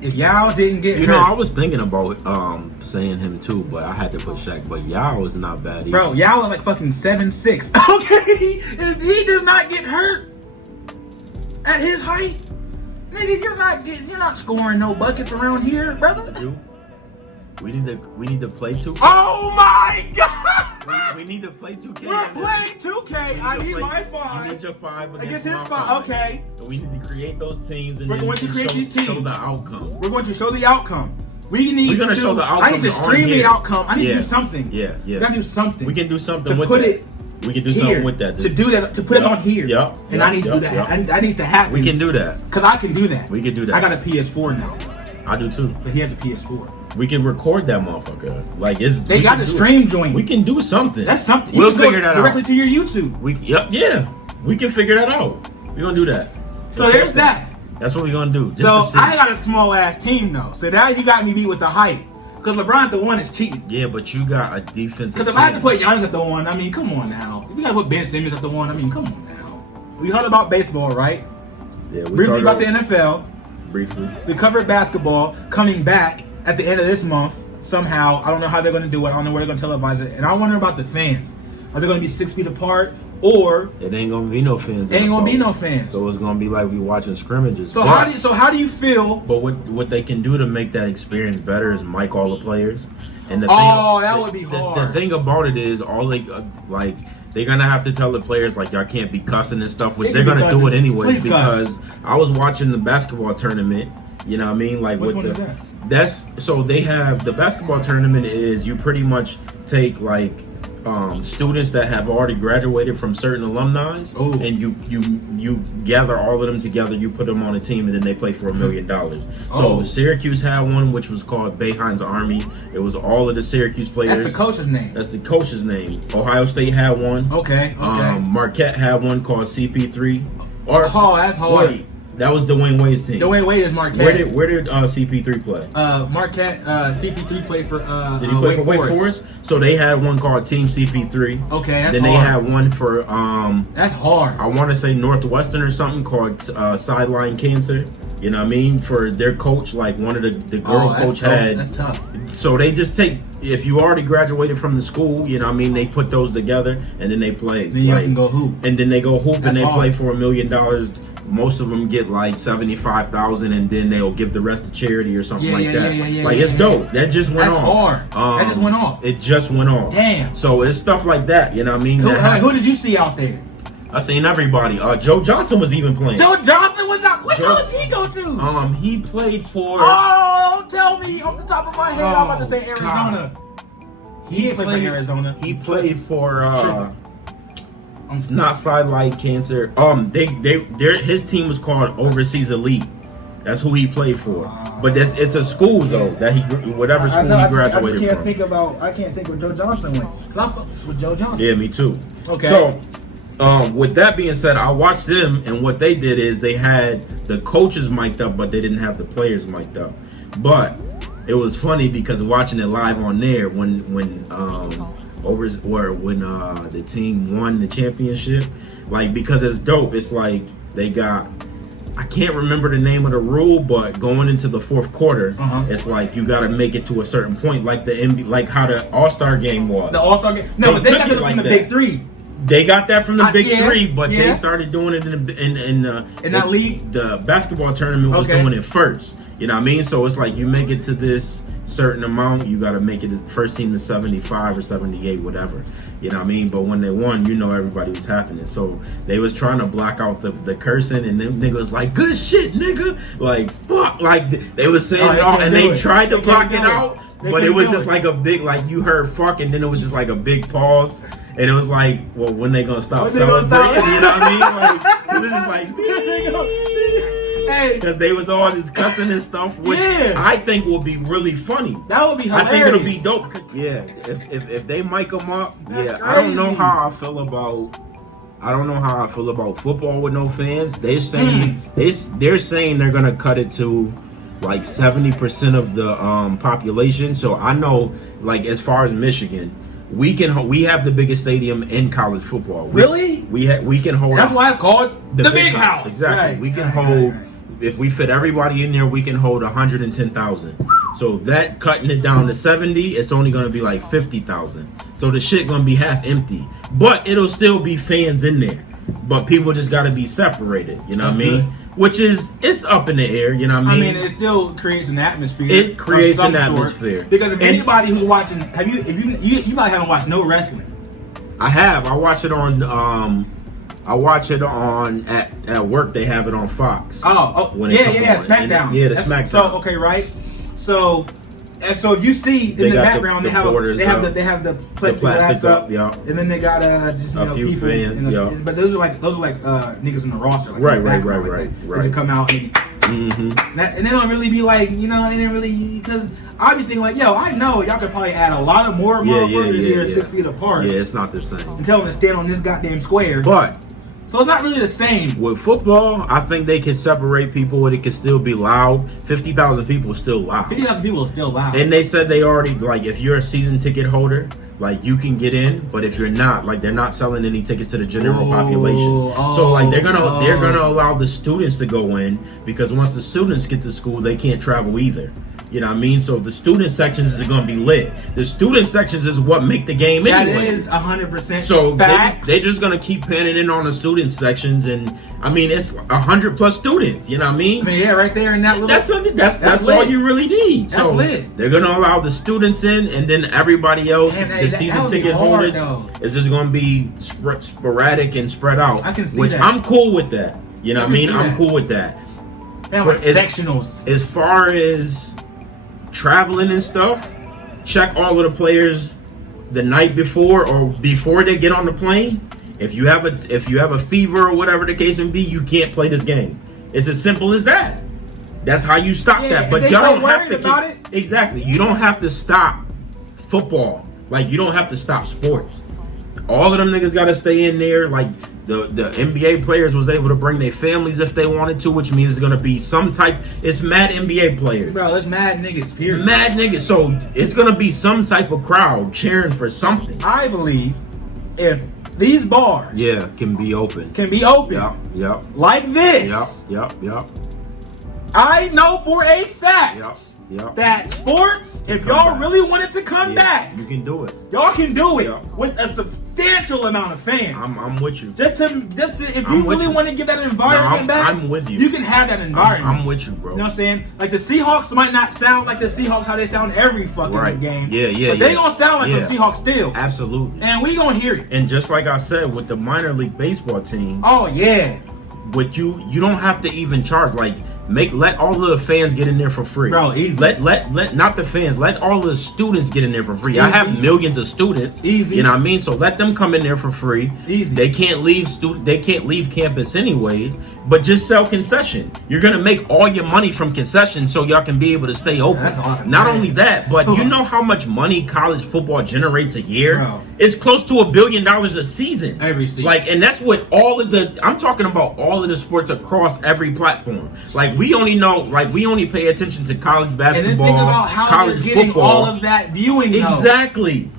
If Yao didn't get You hurt, know, I was thinking about saying him too, but I had to put Shaq. But Yao is not bad either. bro, Yao is like fucking 7'6". Okay, if he does not get hurt at his height, nigga, you're not scoring no buckets around here, brother. You? We need to play 2K. Oh my god! We need to play 2K. We're playing 2K. I need my You 5 need your 5 against against his my 5. Okay, So we need to create those teams and We're then going to create show, these teams. show the outcome. we're going to show the outcome. We need We're gonna to. show the I need to outcome on stream the here. outcome. I need to Yeah. do something. Yeah. We gotta do something. We can do something to with put that. it We can do here something with that. to do that to put it Yup. on here. Yup. And Yup. I need to do Yup. that. Yup. That needs to happen. We can do that. Cause I can do that. We can do that. I got a PS4 now, I do too. but he has a PS4. We can record that motherfucker. Like it's. They we got can a do stream it. joint. We can do something. That's something. We'll You can figure go that directly out. to your YouTube. Yeah. We can figure that out. We're gonna do that. So there's that. That's what we're gonna do. Just So to see. I got a small ass team though. So now you got me beat with the height. Because LeBron at the 1 is cheating. Yeah, but you got a defensive. Because if I had to put Giannis at the 1, I mean, come on now. If you gotta put Ben Simmons at the 1, I mean, come on now. We heard about baseball, right? Yeah, we Briefly talked about the NFL. briefly. We covered basketball coming back at the end of this month somehow. I don't know how they're going to do it. I don't know where they're going to televise it. And I wonder about the fans. Are they going to be 6 feet apart? Or It ain't gonna be no fans. it ain't going to be no fans. So it's gonna be like we watching scrimmages. So But- how do you feel? But what they can do to make that experience better is mic all the players. And the That would be hard. The thing about it is all they like they're gonna have to tell the players like y'all can't be cussing and stuff, which They they're can be gonna do it cussing. anyways Please cuss. because I was watching the basketball tournament. You know what I mean? Like Which with one the is that? that's so they have the basketball tournament is you pretty much take like students that have already graduated from certain alumni, Ooh. and you gather all of them together. You put them on a team, and then they play for $1 million. Oh. So Syracuse had one, which was called Boeheim's Army. It was all of the Syracuse players. That's the coach's name. That's the coach's name. Ohio State had one. Okay. Marquette had one called CP3. Or That's hard. wait, that was Dwayne Wade's team. Dwayne Wade is Marquette. Where did CP3 play? Marquette, CP3 played for Did he play for Wake Forest? So they had one called Team CP3. Okay, that's Then they hard. had one for That's hard. I want to say Northwestern or something called Sideline Cancer. You know what I mean? For their coach, like one of the girl that's coach tough. had. That's tough. So they just take, if you already graduated from the school, you know what I mean, they put those together and then they play. Then you can go hoop. And then they go hoop That's and they hard. play for $1 million. Most of them get like 75,000 and then they'll give the rest to charity or something like that. Like it's dope. That just went That's off. hard. That just went off. It just went off. Damn. So it's stuff like that, you know what I mean? Who did you see out there? I seen everybody. Joe Johnson was even playing. Joe Johnson was out. What Joe- college did he go to? He played for. Oh, don't tell me off the top of my head. I'm about to say Arizona. He didn't play for Arizona. He played for. I'm Not Sideline Cancer. His team was called Overseas Elite. That's who he played for. But it's a school though that whatever school he graduated from. I can't think where Joe Johnson went. 'Cause I fucked with Joe Johnson. Yeah, me too. Okay. So, with that being said, I watched them, and what they did is they had the coaches mic'd up, but they didn't have the players mic'd up. But it was funny because watching it live on there when the team won the championship, like because it's dope. It's like they got. I can't remember the name of the rule, but going into the fourth quarter, it's like you got to make it to a certain point, like the NBA, like how the All-Star game was. The All-Star game. No, They but they took got it it like from the that. Big Three. They got that from the Big yeah, Three, but yeah. they started doing it in that league? The basketball tournament was Okay. doing it first. You know what I mean? So it's like you make it to this certain amount, you got to make it the first team to 75 or 78, whatever. You know what I mean? But when they won, you know everybody was happening. So they was trying to block out the cursing, and them niggas like, good shit, nigga. Like, fuck. Like, they was saying Oh, it they all, can't and do they it. tried to They block can't it do it. out, They but it can't was do just it. like a big, like, you heard fuck, and then it was just like a big pause. And it was like, well, when they gonna stop When they gonna celebrating? stop? You know what I mean? Like, 'cause it's just like, Hey, because they was all just cussing and stuff, which Yeah. I think will be really funny. that would be I hilarious. think it'll be dope. Yeah, if they mic them up, That's yeah. I don't know crazy. how I feel about football with no fans. They're saying they're saying they're gonna cut it to like 70% of the population. So I know, like as far as Michigan, we have the biggest stadium in college football. Really? We can hold. That's why it's called the Big House. Exactly. Right, We can right, hold. right. If we fit everybody in there, we can hold 110,000. So that cutting it down to 70, it's only going to be like 50,000. So the shit going to be half empty, but it'll still be fans in there. But people just got to be separated. You know what I That's mean? good. Which is it's up in the air. You know what I I mean? mean, it still creates an atmosphere. It of creates some an sort. atmosphere. Because if And- anybody who's watching, you probably haven't watched no wrestling. I have. I watch it on. At work. They have it on Fox. When it yeah, comes yeah, on. SmackDown. And yeah, the SmackDown. So okay, right. So if you see They in the got background, the they have borders they have up. the plexiglass plastic up, up, yeah. and then they got just A few people. fans, in the, yeah. But those are like niggas in the roster, like Right, in the right, background, right, like right. They come out and. And they don't really be like, they didn't really, because I be thinking like, yo, I know y'all could probably add a lot of more motherfuckers here 6 feet apart Yeah, it's not the same. and tell them to stand on this goddamn square. But So it's not really the same. With football, I think they can separate people and it can still be loud. 50,000 people is still loud. 50,000 people are still loud. And they said they already, like, if you're a season ticket holder, like, you can get in, but if you're not, like, they're not selling any tickets to the general population. So, like, they're gonna allow the students to go in, because once the students get to school, they can't travel either. You know what I mean? So the student sections is going to be lit. The student sections is what make the game anyway. That is 100% So facts. they're just going to keep panning in on the student sections, and I mean it's 100 plus students. You know what I mean? I mean, yeah, right there in that little. That's all you really need. That's so lit. They're going to allow the students in, and then everybody else, Man, the that season would be ticket hard, holder, though. is just going to be sporadic and spread out. I can see which that. I'm cool with that. You know what I mean? see I'm that. cool with that. They have like As- sectionals. As far as traveling and stuff, check all of the players the night before or before they get on the plane. If you have a fever or whatever the case may be, you can't play this game. It's as simple as that. That's how you stop Yeah, that. and But they y'all so don't have worried to about it. Exactly. You don't have to stop football. Like, you don't have to stop sports. All of them niggas gotta stay in there. Like, the NBA players was able to bring their families if they wanted to, which means it's gonna be some type. It's mad NBA players. Bro, it's mad niggas, period. Mad niggas. So it's gonna be some type of crowd cheering for something. I believe if these bars Yeah, can be open. can be open Yep. like this, Yep. I know for a fact Yep. that sports, if Come y'all back. really wanted to come Yeah, back, you can do it. y'all can do it Yeah. with a substantial amount of fans. I'm with you. Just to if I'm you with really you. want to give that environment back, I'm with you. You can have that environment. I'm with you, bro. You know what I'm saying? Like the Seahawks might not sound like the Seahawks how they sound every fucking Right. game. Yeah, But they gonna sound like Yeah. some Seahawks still. Absolutely. And we gonna hear it. And just like I said with the minor league baseball team, Oh yeah. with you don't have to even charge. Like, let all of the fans get in there for free. Bro, easy. Let not the fans, let all the students get in there for free. I Easy. have millions of students. Easy. You know what I mean? So let them come in there for free. Easy. They can't leave campus anyways, but just sell concession. You're gonna make all your money from concession so y'all can be able to stay open. That's a lot of Not money. only that, but That's a you lot. know how much money college football generates a year? Bro. It's close to $1 billion a season. Every season. Like, and that's what I'm talking about all of the sports across every platform. Like, we only pay attention to college And basketball, then think about how college they're getting football. all of that viewing. though. Exactly.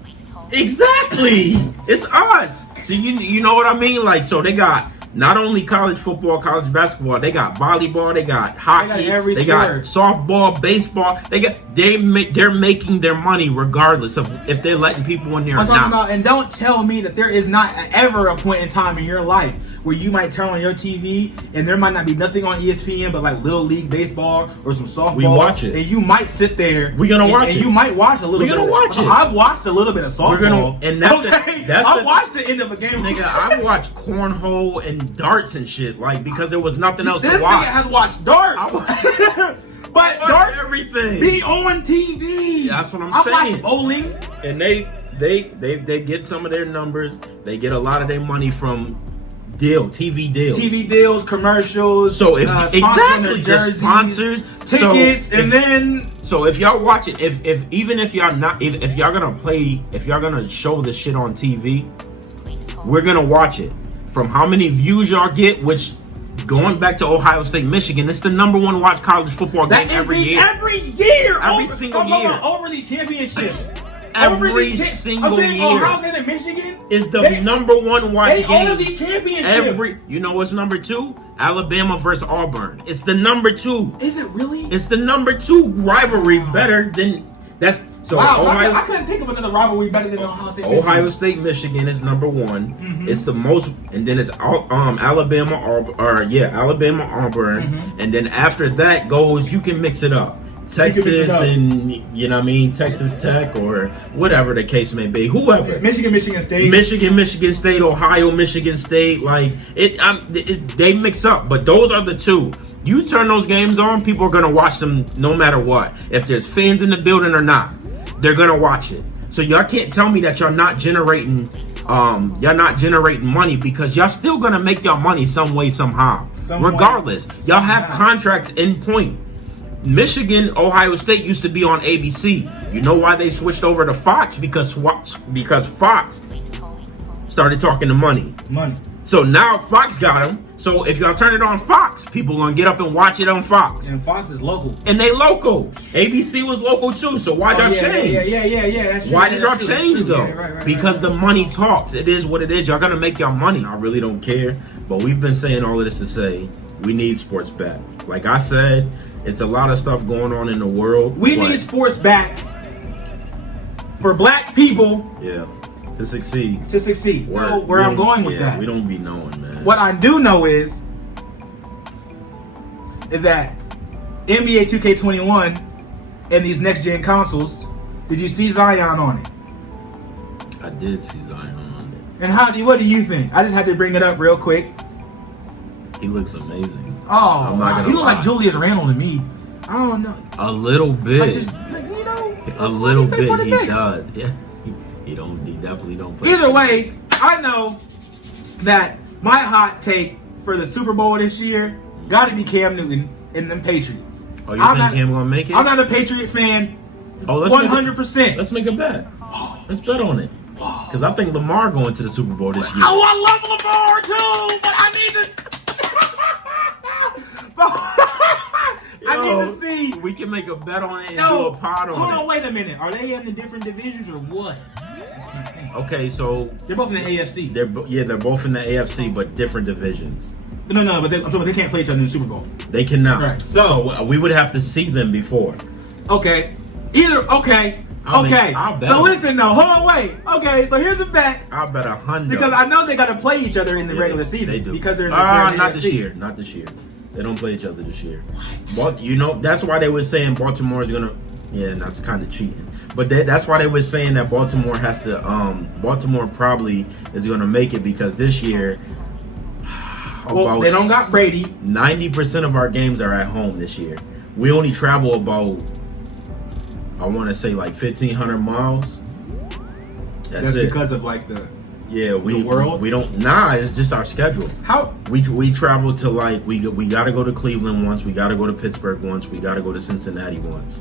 It's us. So you know what I mean? Like, so they got not only college football, college basketball, they got volleyball, they got hockey, every they got sport. softball, baseball. They're making their money regardless of if they're letting people in there or I'm talking not. about, and don't tell me that there is not ever a point in time in your life where you might turn on your TV and there might not be nothing on ESPN but like Little League baseball or some softball. We watch it. And you might sit there. We're gonna watch and it. you might watch a little We're bit. gonna watch it. I've watched a little bit of softball. We're gonna- and that's the- okay? that's I the- watched the end of a game. Nigga, I watched cornhole and darts and shit, like, because there was nothing else This to watch. nigga has watched darts. But I watched darts everything. be on TV. That's what I'm I saying. watched bowling. And they get some of their numbers. They get a lot of their money from TV deals. TV deals, commercials. So if sponsoring exactly their just jerseys, sponsors, tickets, so and if- then So if y'all watch it, if even if y'all not, if y'all gonna show the shit on TV, we're gonna watch it. From how many views y'all get, which going back to Ohio State, Michigan, it's the number one watch college football that game is every the- year. Every year, Every over, single I'm talking year. about over the championship. Every Over the single I'm saying year. Ohio State and Michigan Is the they- number one watch They game. own the championship. You know what's number two? Alabama versus Auburn. It's the number two. Is it really? It's the number two rivalry. Better than that's so. Wow, I Ohio, couldn't think of another rivalry better than Ohio State. Ohio State, Michigan is number one. Mm-hmm. It's the most, and then it's Alabama, Alabama, Auburn, and then after that goes. You can mix it up. Texas mix it up. and you know what I mean, Texas Tech or whatever the case may be. Whoever. Michigan State. Michigan State, Ohio, Michigan State, like they mix up, but those are the two. You turn those games on, people are gonna watch them no matter what. If there's fans in the building or not, they're gonna watch it. So y'all can't tell me that y'all not generating money, because y'all still gonna make y'all money some way, somehow. Some way, Regardless, y'all have somehow. contracts in point. Michigan, Ohio State used to be on ABC. You know why they switched over to Fox? Because Fox started talking to money. Money. So now Fox got him. So if y'all turn it on Fox, people gonna get up and watch it on Fox. And Fox is local. And they local. ABC was local too. So why y'all change? Yeah. That's true. Why did y'all That's change true. though? Yeah, right, Because the money talks. It is what it is. Y'all gonna make y'all money. I really don't care. But we've been saying all of this to say we need sports back. Like I said, it's a lot of stuff going on in the world. We but- need sports back for black people Yeah. To succeed. to succeed. Word. Know where We I'm don't- going with yeah, that. We don't be knowing, man. What I do know is that NBA 2K21 and these next gen consoles, did you see Zion on it? I did see Zion on And what do you think? I just had to bring it up real quick. it. He looks amazing. Oh, I'm not wow. gonna He looked lie. like Julius Randle to me. I don't know. A little bit. Like just, like, you know, A little he played for bit. the He Knicks. does. Yeah. He definitely don't play. Either way, I know that my hot take for the Super Bowl this year got to be Cam Newton and them Patriots. Oh, you I'm think not- Cam gonna make it? I'm not a Patriot fan. Oh, 100%. Let's make a bet. Let's bet on it. Because I think Lamar going to the Super Bowl this year. Oh, I love Lamar too, but I need to. I need to see. We can make a bet on it and Yo, do a pod on hold on, it. wait a minute. Are they in the different divisions or what? Okay, so They're both in the AFC. they're both in the AFC, but different divisions. No, but I'm talking about they can't play each other in the Super Bowl. They cannot. Right. So we would have to see them before. Okay. Okay. I'll bet So on it. listen though. Hold on, wait. Okay, so here's a bet. I'll bet 100. Because I know they got to play each other in the Yeah, regular season. They do. Because they're in the not AFC. this year. Not this year. They don't play each other this year. But you know that's why they were saying Baltimore is gonna. Yeah, and that's kind of cheating. But that's why they were saying that Baltimore has to. Baltimore probably is gonna make it because this year. Well, they don't got Brady. 90% of our games are at home this year. We only travel about. I want to say like 1,500 miles. That's it. because of like the Yeah, we world? we don't. Nah, it's just our schedule. how. We travel to like we got to go to Cleveland once. We got to go to Pittsburgh once. We got to go to Cincinnati once.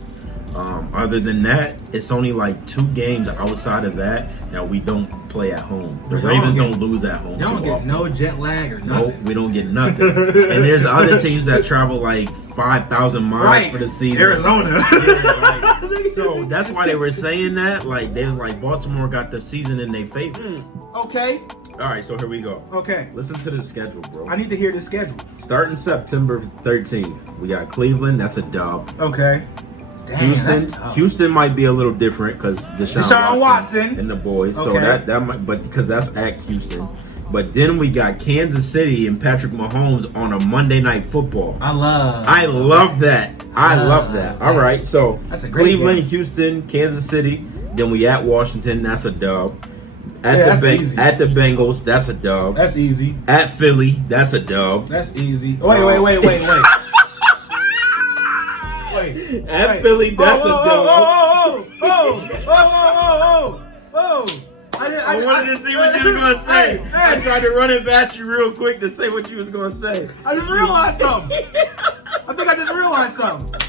Other than that, it's only like 2 games outside of that we don't play at home. The Y'all Ravens don't don't lose at home. Y'all too don't get often. no jet lag or Nope, nothing. we don't get nothing. And there's other teams that travel like 5,000 miles Right. for the season. Arizona. Yeah, like, so that's why they were saying that. Like they was like Baltimore got the season in their favor. Okay. All right, so here we go. Okay. Listen to the schedule, bro. I need to hear the schedule. Starting September 13th, we got Cleveland. That's a dub. Okay. Damn, Houston, that's tough. Houston might be a little different because Deshaun Watson. and the boys. So Okay. that might, but because that's at Houston. But then we got Kansas City and Patrick Mahomes on a Monday Night Football. I love that. I love that. All right, so That's a great Cleveland, game. Houston, Kansas City. Then we at Washington. That's a dub. At Yeah, that's the easy. at the Bengals. That's a dub. That's easy. At Philly. That's a dub. That's easy. Wait. At Philly. That's a dub. I wanted to see what you was gonna say. I tried to run it past you real quick to say what you was gonna say. I just realized something. I think I just realized something.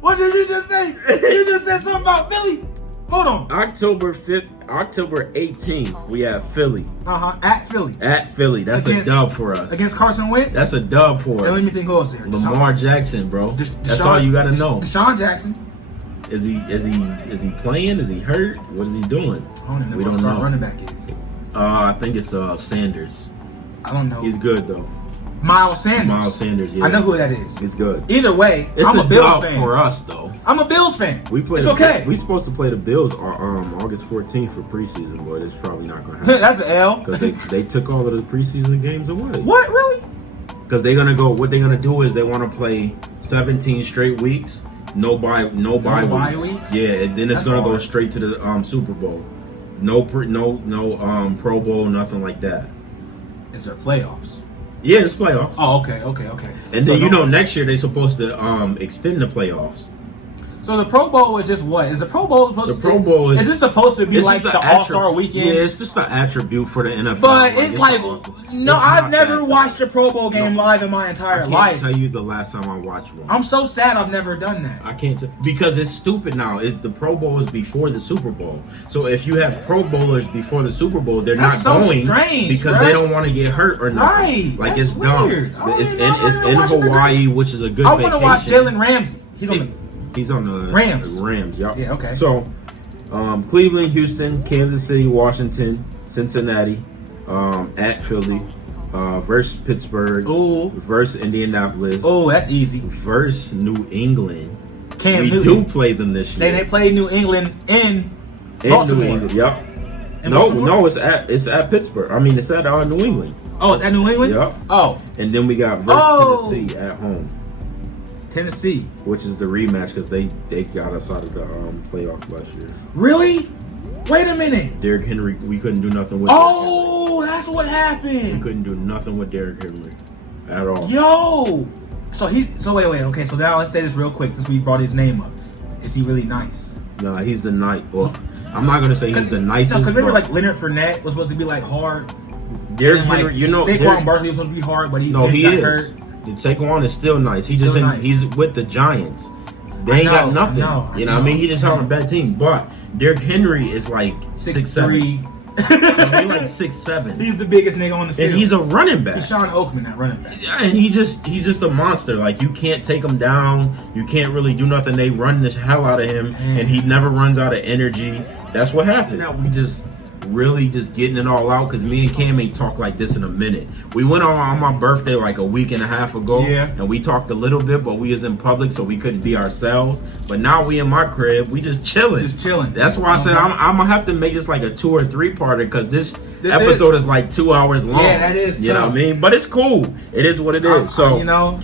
What did you just say? You just said something about Philly. Hold on. October 18th, we have Philly. At Philly. At Philly. That's Against- a dub for us. Against Carson Wentz? That's a dub for And let us. me think who else here. Lamar Jackson, bro. That's Deshaun- all you gotta know. Deshaun Jackson. Is he playing? Is he hurt? What is he doing? I don't even know We what don't star know. running back is. I think it's Sanders. I don't know. He's good though. Miles Sanders. Miles Sanders. Yeah. I know who that is. He's good. Either way, It's I'm a Bills dub fan. for us though. I'm a Bills fan. We play. It's okay. We supposed to play the Bills August 14th for preseason, but it's probably not gonna happen That's an L. because they took all of the preseason games away. What? Really? Because they're gonna go. What they're gonna do is they want to play 17 straight weeks. No bye bye weeks. weeks? Yeah, and then it's That's gonna go hard. straight to the Super Bowl. No Pro Bowl, nothing like that. It's their playoffs. Yeah, it's playoffs. Oh, okay. And So then no- next year they're supposed to extend the playoffs. So the Pro Bowl is just what? Is the Pro Bowl supposed The Pro Bowl is this supposed to be it's like just the an All-Star weekend? Yeah, it's just an attribute for the NFL. But it's like, no, I've not never that, watched a Pro Bowl game live in my I entire can't life. tell you the last time I watched one. I'm so sad I've never done that. I can't because it's stupid now. The Pro Bowl is before the Super Bowl. So if you have Pro Bowlers before the Super Bowl, they're That's not so going strange, because right? they don't want to get hurt or nothing. Right. Like That's it's dumb. weird. I don't It's even know. in I don't watch Hawaii, which is a good I vacation. want to watch Jalen Ramsey. He's on the Rams. Rams, yep. Yeah, okay. So, Cleveland, Houston, Kansas City, Washington, Cincinnati, at Philly, versus Pittsburgh, Ooh. versus Indianapolis, Oh, that's easy. versus New England. Cam We Newton. do play them this year. They pllayed New England in In Baltimore. New England, yep. In No, Baltimore? no, it's at Pittsburgh. I mean, it's at New England. Oh, it's at New England? Yep. Oh, And then we got versus Oh. Tennessee at home, Tennessee. which is the rematch because they got us out of the playoffs last year. Really? Wait a minute. Derrick Henry, we couldn't do nothing with. Oh, that's what We happened. couldn't do nothing with Derrick Henry at all. Yo. So wait. Okay, so now let's say this real quick since we brought his name up. Is he really nice? Nah, he's the night. Well, I'm not gonna say he's the nicest. Because remember, but like Leonard Fournette was supposed to be like hard. Derrick And, like, Henry, you know, Saquon Derrick- Barkley was supposed to be hard, but he no, he got is. hurt. Saquon is still nice. He Still just nice. he's with the Giants. They I ain't got know, nothing. I know, You know what I mean? He just on a bad team. But Derrick Henry is like 6'7". 6'3". He like 6'7". He's the biggest nigga on the field. And he's a running back. He's Sean Oakman, that running back. Yeah, and he's just a monster. Like you can't take him down. You can't really do nothing. They run the hell out of him, and he never runs out of energy. That's what happened. Now we just really just getting it all out because me and Cam ain't talked like this in a minute. We went on my birthday like a week and a half ago, Yeah. and we talked a little bit, but we was in public, so we couldn't be ourselves. But now we in my crib, we just chilling. Just chilling. That's why I said I'm gonna have to make this like a 2 or 3 parter because this This episode is like 2 hours long. Yeah, that is You know tough. what I mean? But it's cool. It is what it is. So you know,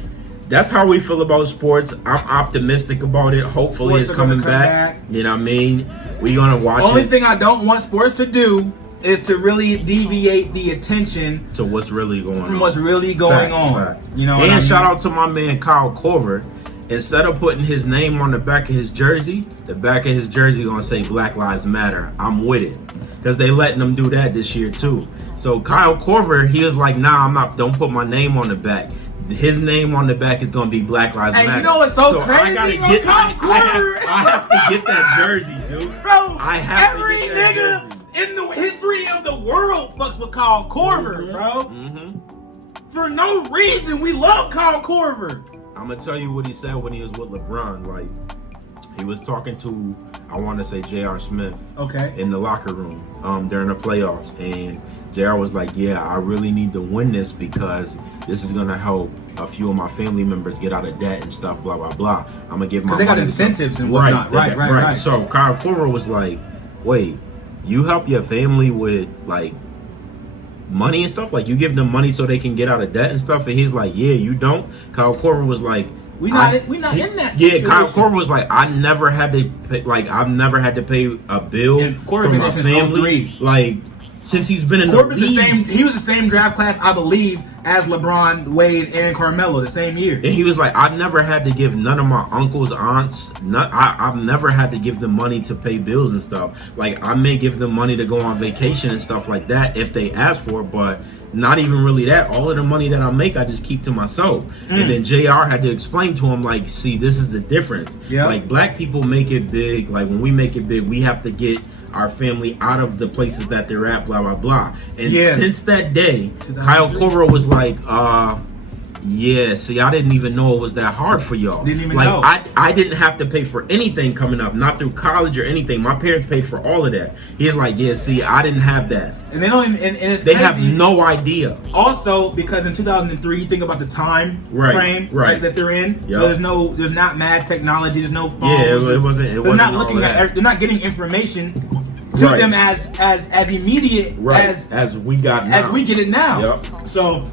that's how we feel about sports. I'm optimistic about it. Hopefully Sports it's are gonna coming come back. back. You know what I mean? We gonna watch only it thing I don't want sports to do is to really deviate the attention to what's really going on. from what's really going Facts, on. facts. You know, what and I mean? shout out to my man Kyle Korver. Instead of putting his name on the back of his jersey, the back of his jersey gonna say Black Lives Matter. I'm with it. Because they letting them do that this year too. So Kyle Korver, he was like, nah, I'm not, don't put my name on the back. His name on the back is gonna be Black Lives Hey, Matter. you know what's so I crazy gotta about get, Kyle Korver? I have to get that jersey, dude. Bro, I have every to get that nigga jersey. in the history of the world fucks with Kyle Korver, bro. Mm-hmm. For no reason, we love Kyle Korver. I'm gonna tell you what he said when he was with LeBron. Like he was talking to, I want to say J.R. Smith Okay. in the locker room during the playoffs, and J.R. was like, "Yeah, I really need to win this because this is gonna help a few of my family members get out of debt and stuff. Blah blah blah. I'm gonna give my Because they got money to some-" incentives and whatnot. Right. So Kyle Korver was like, "Wait, you help your family with like money and stuff? Like you give them money so they can get out of debt and stuff?" And he's like, "Yeah, you don't." Kyle Korver was like, We not in that Yeah, situation. Kyle Korver was like, I've never had to pay a bill And Korver for been my there since family. 03. Like since he's been in Korver's the the league. same. He was the same draft class, I believe, as LeBron, Wade, and Carmelo the same year. And he was like, I've never had to give none of my uncles, aunts, I've never had to give them money to pay bills and stuff. Like, I may give them money to go on vacation and stuff like that if they ask for it, but not even really that. All of the money that I make, I just keep to myself. And then JR had to explain to him, like, see, this is the difference. Yeah. Like, black people make it big. Like, when we make it big, we have to get our family out of the places that they're at, blah, blah, blah. And Yeah. since that day, 2003. Kyle Korver was like, yeah, see, I didn't even know it was that hard for y'all. Didn't even like, know. I didn't have to pay for anything coming up, not through college or anything. My parents paid for all of that. He's like, yeah, see, I didn't have that. And they don't even, and it's They crazy. have no idea. Also, because in 2003, you think about the time Right, frame right. that they're in. Yep. So there's not mad technology. There's no phones. Yeah, it wasn't. It They're wasn't not all looking that. at. They're not getting information to Right. them as immediate Right, as we got now. as we get it now. Yep. So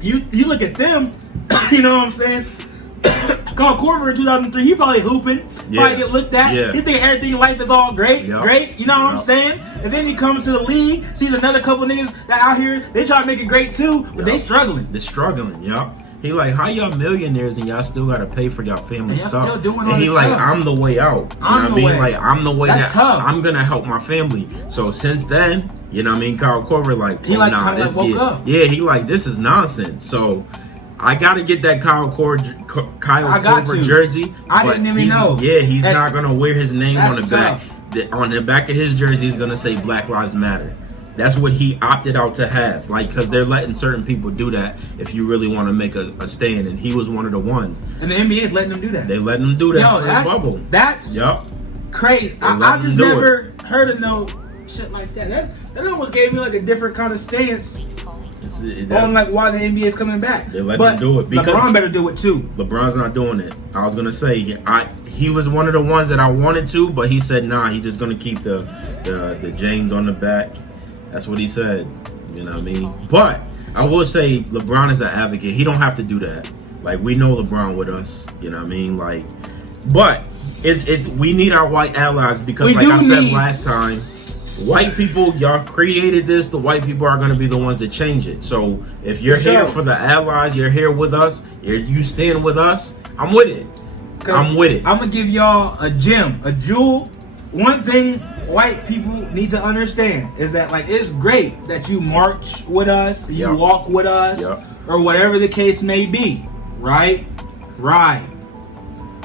you look at them. You know what I'm saying? Kyle Korver in 2003, he probably hooping, Yeah. probably get looked at. Yeah. He think everything in life is all great, Yep. great. You know what I'm Yep. saying? And then he comes to the league, sees another couple niggas that out here, they try to make it great too, but they Yep. struggling. They're struggling, yeah. He like, how y'all millionaires and y'all still gotta pay for y'all family And y'all stuff? still doing all and he this like, stuff. I'm the way out. You know what I the mean? way. Like, I'm the way That's that tough. I'm gonna help my family. So since then, you know what I mean? Kyle Korver like, He oh, like nah, kinda this like woke yeah, up. yeah, he like, this is nonsense. So I gotta get that Kyle Korver jersey. I but didn't even he's- know. Yeah, he's That- not gonna wear his name on the that's back. tough. On the back of his jersey, he's gonna say Black Lives Matter. That's what he opted out to have, like, because they're letting certain people do that if you really want to make a stand, and he was one of the ones. And the NBA is letting them do that. They letting him do that Yo, for the bubble. that's Yup. crazy. let I them just do never heard of no shit like that. That almost gave me like a different kind of stance on like why the NBA is coming back. They let but them do it because- LeBron better do it too. LeBron's not doing it. I was gonna say he was one of the ones that I wanted to, but he said nah. He's just gonna keep the James on the back. That's what he said. You know what I mean? But I will say LeBron is an advocate. He don't have to do that. Like, we know LeBron with us. You know what I mean? Like, but it's we need our white allies because, We like do I said need- last time, white people, y'all created this. The white people are going to be the ones that change it. So if you're For sure. here for the allies, you're here with us. You stand with us. I'm with it. I'm with it. I'm gonna give y'all a gem, a jewel. One thing white people need to understand is that, like, it's great that you march with us, you Yep. walk with us, Yep. or whatever the case may be, right? Right.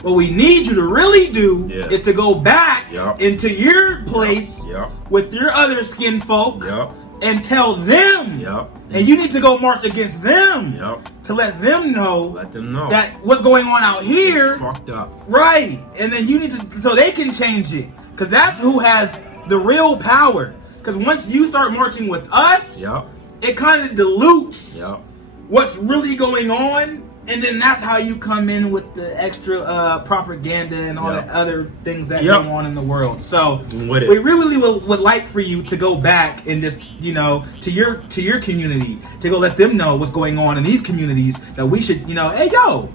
What we need you to really do Yeah. is to go back Yep. into your place Yep. with your other skin folk Yep. and tell them. Yep. And you need to go march against them Yep. to let them know Let them know that what's going on out here. fucked up. Right. And then you need to, so they can change it. Because that's who has the real power. Because once you start marching with us, Yep. it kind of dilutes Yep. what's really going on. And then that's how you come in with the extra propaganda and all Yep. the other things that Yep. go on in the world. So I'm with it. we really would like for you to go back and just, you know, to your community, to go let them know what's going on in these communities, that we should, you know, hey, yo,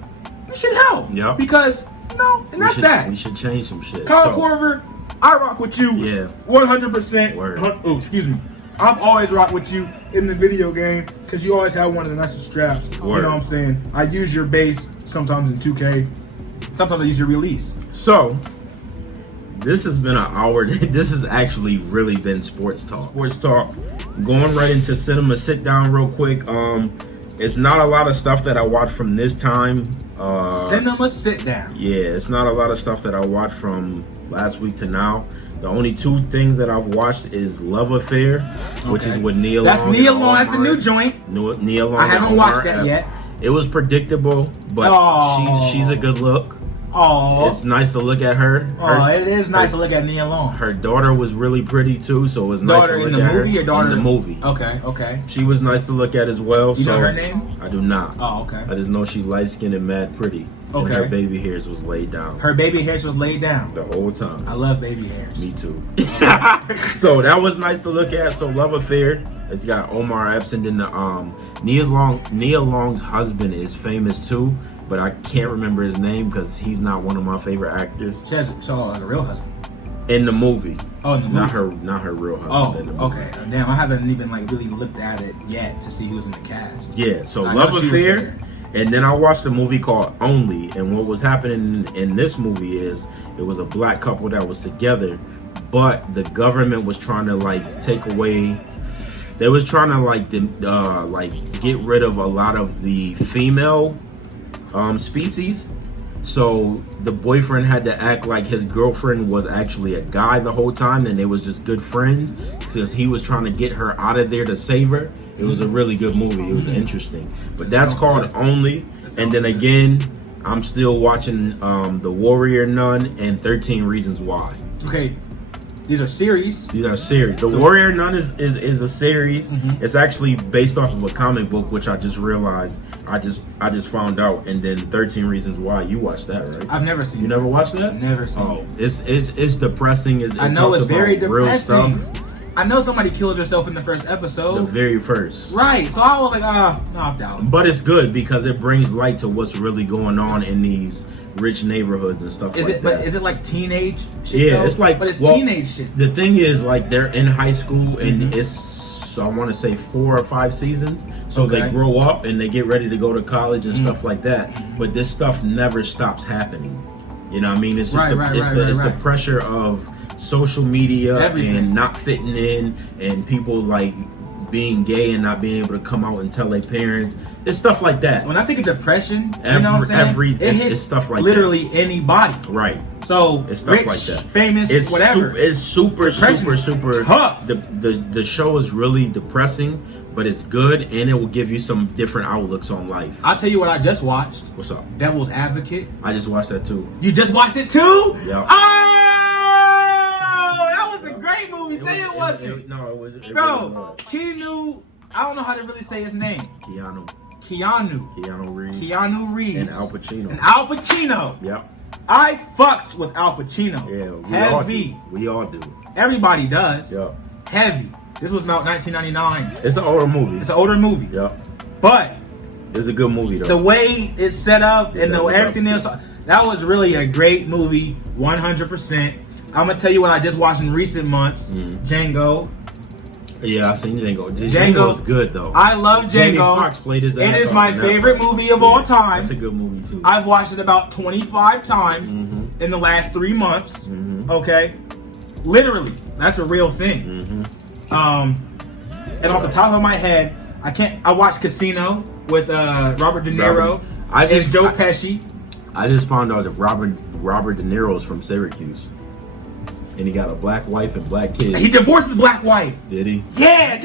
we should help. Yep. Because, you know, and that's that. We should change some shit. Kyle So, Korver, I rock with you. Yeah. 100%. Word. Oh, excuse me. I've always rocked with you in the video game because you always have one of the nicest straps. You Word. know what I'm saying? I use your base sometimes in 2K. Sometimes I use your release. So, this has been an hour. This has actually really been sports talk. Sports talk. Going right into cinema. Sit down real quick. It's not a lot of stuff that I watched from this time. Cinema sit down. Yeah, it's not a lot of stuff that I watched from last week to now. The only two things that I've watched is Love Affair, which Okay. is with Nia That's Long. Nia and Long. That's a Omar new Epps. joint. Nia Long. I haven't and watched Omar that Epps. yet. It was predictable, but Oh. she's a good look. Oh, It's nice to look at her. it is nice to look at Nia Long. Her daughter was really pretty too, so it was nice Daughter to in look the at her. movie or daughter in the movie? Okay, okay. She was nice to look at as well. You so know her name? I do not. Oh, okay. I just know she light skinned and mad pretty. Okay. And her baby hairs was laid down Her baby hairs was laid down. the whole time. I love baby hairs. Me too. So that was nice to look at. So Love Affair. It's got Omar Epps, and then the Nia Long's husband is famous too, but I can't remember his name because he's not one of my favorite actors She has like a real husband. in the movie. Oh, in the movie. Not her real husband. Oh, in the movie. okay. Damn, I haven't even like really looked at it yet to see who's in the cast. Yeah, so I know Love she was Affair, there. and then I watched a movie called Only, and what was happening in this movie is it was a black couple that was together, but the government was trying to like take away. They was trying to like get rid of a lot of the female species. So the boyfriend had to act like his girlfriend was actually a guy the whole time, and they was just good friends because he was trying to get her out of there to save her. It was a really good movie. It was interesting. But that's called Only. And then again, I'm still watching The Warrior Nun and 13 Reasons Why. Okay, these are series. These are series. The Warrior Nun is a series. It's actually based off of a comic book, which I just realized. I just found out. And then 13 Reasons Why. You watched that, right? I've never seen. You never watched that? Never seen. Oh, it's depressing. I know it's very real depressing. stuff. I know somebody kills herself in the first The episode. very first. Right. So I was like, knocked out. But it's good because it brings light to what's really going on in these rich neighborhoods and stuff Is like it? that. But is it like teenage shit? Yeah, though? it's like, But it's well, teenage shit. The thing is, like, they're in high school and Mm-hmm. it's so I want to say 4 or 5 seasons. So Okay. they grow up and they get ready to go to college and stuff like that. But this stuff never stops happening. You know what I mean? It's just the pressure of social media Everything. and not fitting in, and people like being gay and not being able to come out and tell their parents. It's stuff like that. When I think of depression, you know what I'm saying? It's stuff like literally that. anybody. Right. So It's stuff rich, like that. famous, It's whatever. It's super Depression is super tough. The show is really depressing, but it's good, and it will give you some different outlooks on life. I'll tell you what I just watched. What's up? Devil's Advocate. I just watched that too. You just watched it too? Yeah. Oh, that was a great movie. Say it wasn't. No, it was. It Bro, really was. Keanu, I don't know how to really say his name. Keanu Keanu Reeves. and Al Pacino. And Al Pacino. Yep. I fucks with Al Pacino. Yeah. Heavy. We all do. Everybody does. Yep. Heavy. This was about 1999. It's an older movie. It's an older movie. Yep. But It's a good movie though. the way it's set up and Yeah, everything else, that was really a great movie, 100%. I'm gonna tell you what I just watched in recent months. Django. Yeah, I seen Django. Django. Django's good though. I love Jamie Django. Foxx played his It ass is off my in that favorite one. movie of all Yeah, time. That's a good movie too. I've watched it about 25 times in the last 3 months. Okay, literally, that's a real thing. And off the top of my head, I watched Casino with Robert De Niro and Joe Pesci. I just found out that Robert De Niro is from Syracuse, and he got a black wife and black kids. He divorced his black wife. Did he? Yeah, it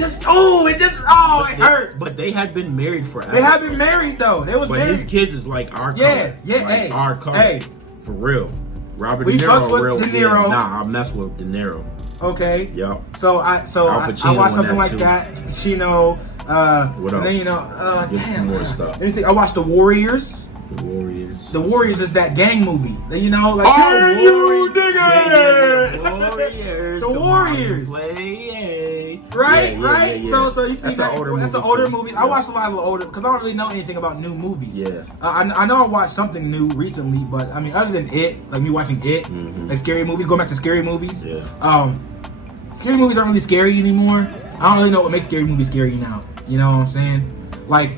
hurt. But they had been married forever. They have been married though. They was But married. his kids is like our Yeah, color. yeah, Like hey, our color. hey. For real. Robert We De fucks Niro, with real. De Niro. Yeah, nah, I mess with De Niro. Okay. Yup. So I Pacino watched in something that like too. that. Pacino. What And then else? Give us some more stuff. Anything? I watched The Warriors. The Warriors. The Warriors is that gang movie. That, you know, like Are you digging? Warriors. The Come on, Warriors. play. Right, Yeah, right. yeah. So you see That's that? an older That's movie. an older too. movie. Yeah. I watched a lot of the older because I don't really know anything about new movies. Yeah. I know I watched something new recently, but I mean, other than it, like me watching it, like scary movies, going back to scary movies. Yeah. Scary movies aren't really scary anymore. I don't really know what makes scary movies scary now. You know what I'm saying? Like,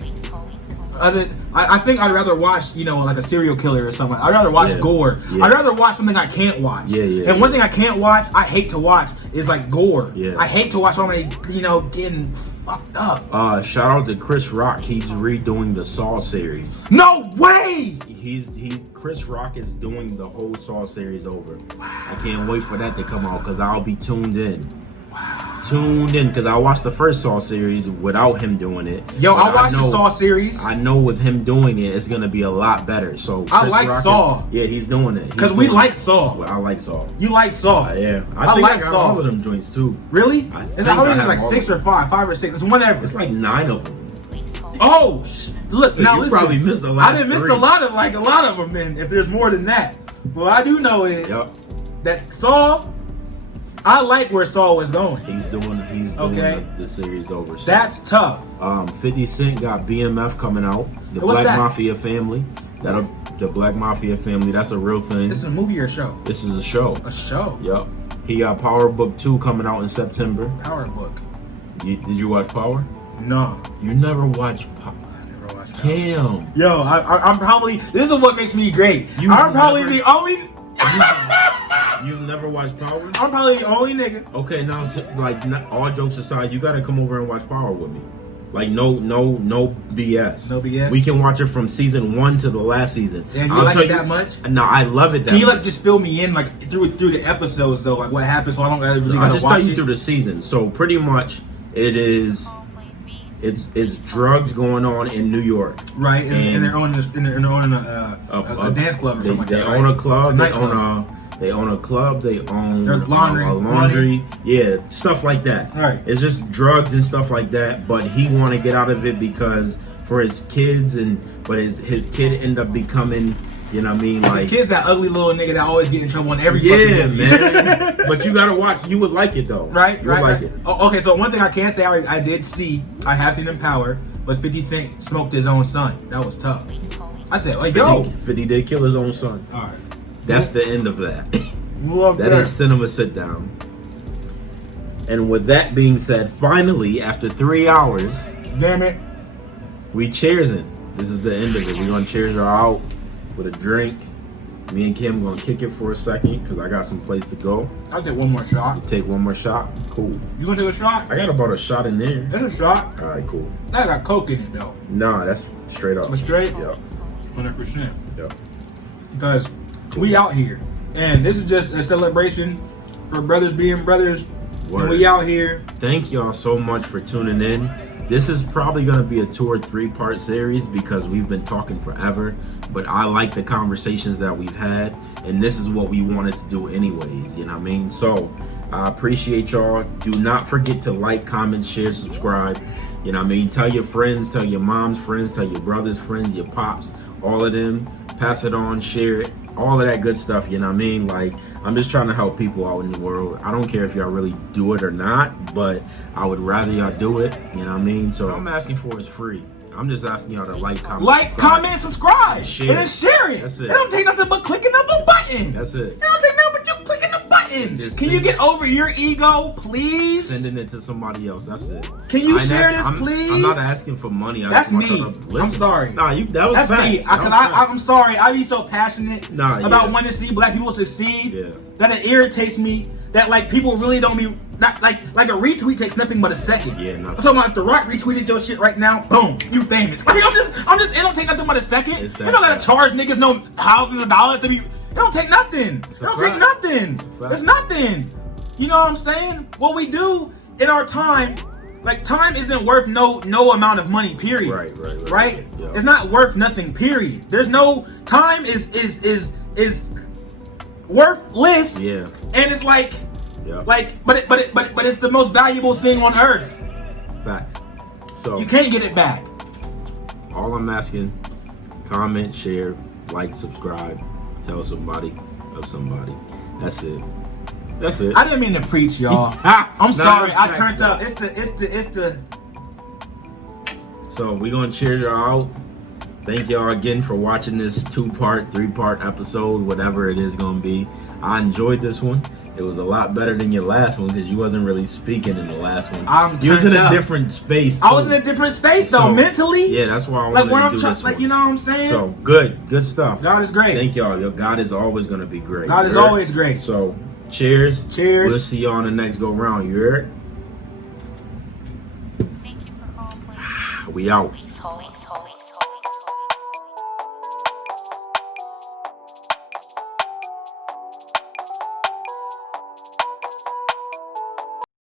I think I'd rather watch, you know, like a serial killer or something. I'd rather watch gore. Yeah. I'd rather watch something I can't watch. Yeah. And one thing I can't watch, I hate to watch, is like gore. Yeah. I hate to watch somebody, you know, getting fucked up. Shout out to Chris Rock. He's redoing the Saw series. No way! Chris Rock is doing the whole Saw series over. I can't wait for that to come out because I'll be tuned in. Tuned in because I watched the first Saw series without him doing it. Yo, But I watched the Saw series. I know with him doing it, it's gonna be a lot better. So I Chris like Rock Saw. yeah, he's doing it. Because we like Saw. Well, I like Saw. You like Saw. Yeah, I think like I got Saw. all of them joints too. Really? I It's think how many? I have Like all 6 of or 5 or 6. It's whatever. It's like 9 of them. Oh, look, So now you listen. probably missed the I last didn't miss 3. a lot of them. Then, if there's more than that, what I do know is Yep. that Saw. I like where Saw was going. He's doing Okay. the series over. So, That's tough. 50 Cent got BMF coming out. The What's Black that? Mafia family. The Black Mafia family. That's a real thing. This is a movie or a show? This is a show. A show. Yep. He got Power Book 2 coming out in September. Power book. Did you watch Power? No. You never watched Power. I never watched Power. Cam. Yo, I'm probably. This is what makes me great. You I'm probably never- the only. You've never watched Power? I'm probably the only nigga. Okay, now like all jokes aside, you gotta come over and watch Power with me. Like no BS. No BS? We can watch it from season 1 to the last season. Damn, you I'll like tell it that much? No, I love it that Can you much. like just fill me in like through the episodes though, like what happens, so I don't really I'll gotta just watch tell you it. through the season. So pretty much it's drugs going on in New York. Right, and they're owning a dance club or something like They that. own right? a club. A They nightclub. own a club. They own Their laundry. a laundry. Yeah, stuff like that. Right. It's just drugs and stuff like that. But he want to get out of it because for his kids but his kid end up becoming, you know what I mean, like His kid's that ugly little nigga that always get in trouble in every yeah, fucking movie. man. But you gotta watch. You would like it though. Right, You would right, like right. it. Oh, okay, so one thing I can say I did see, I have seen in Power, but 50 Cent smoked his own son. That was tough. I said, like, yo. 50 did kill his own son. All right. That's the end of that. Love That is cinema sit down. And with that being said, finally, after 3 hours, Damn it. we cheersing. This is the end of it. We're gonna cheers her out with a drink. Me and Kim gonna kick it for a second because I got some place to go. I'll take one more shot. Take one more shot. Cool. You gonna take a shot? I got about a shot in there. That's a shot. All right, cool. I got Coke in it though. Nah, that's straight up. But straight? Yep. 100%. Yep. Because we out here. And this is just a celebration for brothers being brothers. Word. And we out here. Thank y'all so much for tuning in. This is probably going to be a 2 or 3 part series because we've been talking forever, but I like the conversations that we've had, and this is what we wanted to do anyways, you know what I mean? So I appreciate y'all. Do not forget to like, comment, share, subscribe, you know what I mean? Tell your friends, tell your mom's friends, tell your brother's friends, your pops, all of them. Pass it on, share it, all of that good stuff, you know what I mean? Like, I'm just trying to help people out in the world. I don't care if y'all really do it or not, but I would rather y'all do it, you know what I mean? So all I'm asking for is free. I'm just asking y'all to like, comment, subscribe, share. and then share it. That's it. It don't take nothing but clicking up a button. That's it. It don't take nothing but you clicking the button. Just Can you get over your ego, please? Sending it to somebody else. That's it. Can you I ain't share asking- this, please? I'm not asking for money. I That's just want me. y'all to listen. I'm sorry. Nah, that was That's facts. me. That was facts. I'm sorry. I be so passionate Nah, about yeah. wanting to see black people succeed Yeah. that it irritates me that like people really don't be not like a retweet takes nothing but a second. Yeah, I'm nothing. talking about if The Rock retweeted your shit right now, boom, you famous. Like I'm just it don't take nothing but a second. It's You that don't gotta fact. charge niggas no thousands of dollars to be. It don't take nothing. It a don't take fact. nothing. It's a fact. It's nothing. You know what I'm saying? What we do in our time, like time isn't worth no amount of money. Period. Right. Yeah. It's not worth nothing. Period. There's no time is worthless. Yeah. And it's like, Yeah. but it's the most valuable thing on earth. Facts. So You can't get it back. all I'm asking, comment, share, like, subscribe, tell somebody of somebody. That's it. That's it. I didn't mean to preach, y'all. I'm Nah, sorry. that's I facts, turned though. up. It's the. So we're gonna cheer y'all out. Thank y'all again for watching this 2-part, 3-part episode, whatever it is gonna be. I enjoyed this one. It was a lot better than your last one because you wasn't really speaking in the last one. You was in turned a up. different space. I was too. in a different space though, So, mentally. Yeah, that's why I Like wanted where to I'm do trying, this like one. you know what I'm saying. So good stuff. God is great. Thank y'all. Yo, God is always gonna be great. God is You heard? always great. So cheers. Cheers. We'll see you on the next go round. You heard? Thank you for calling. We out. Please hold.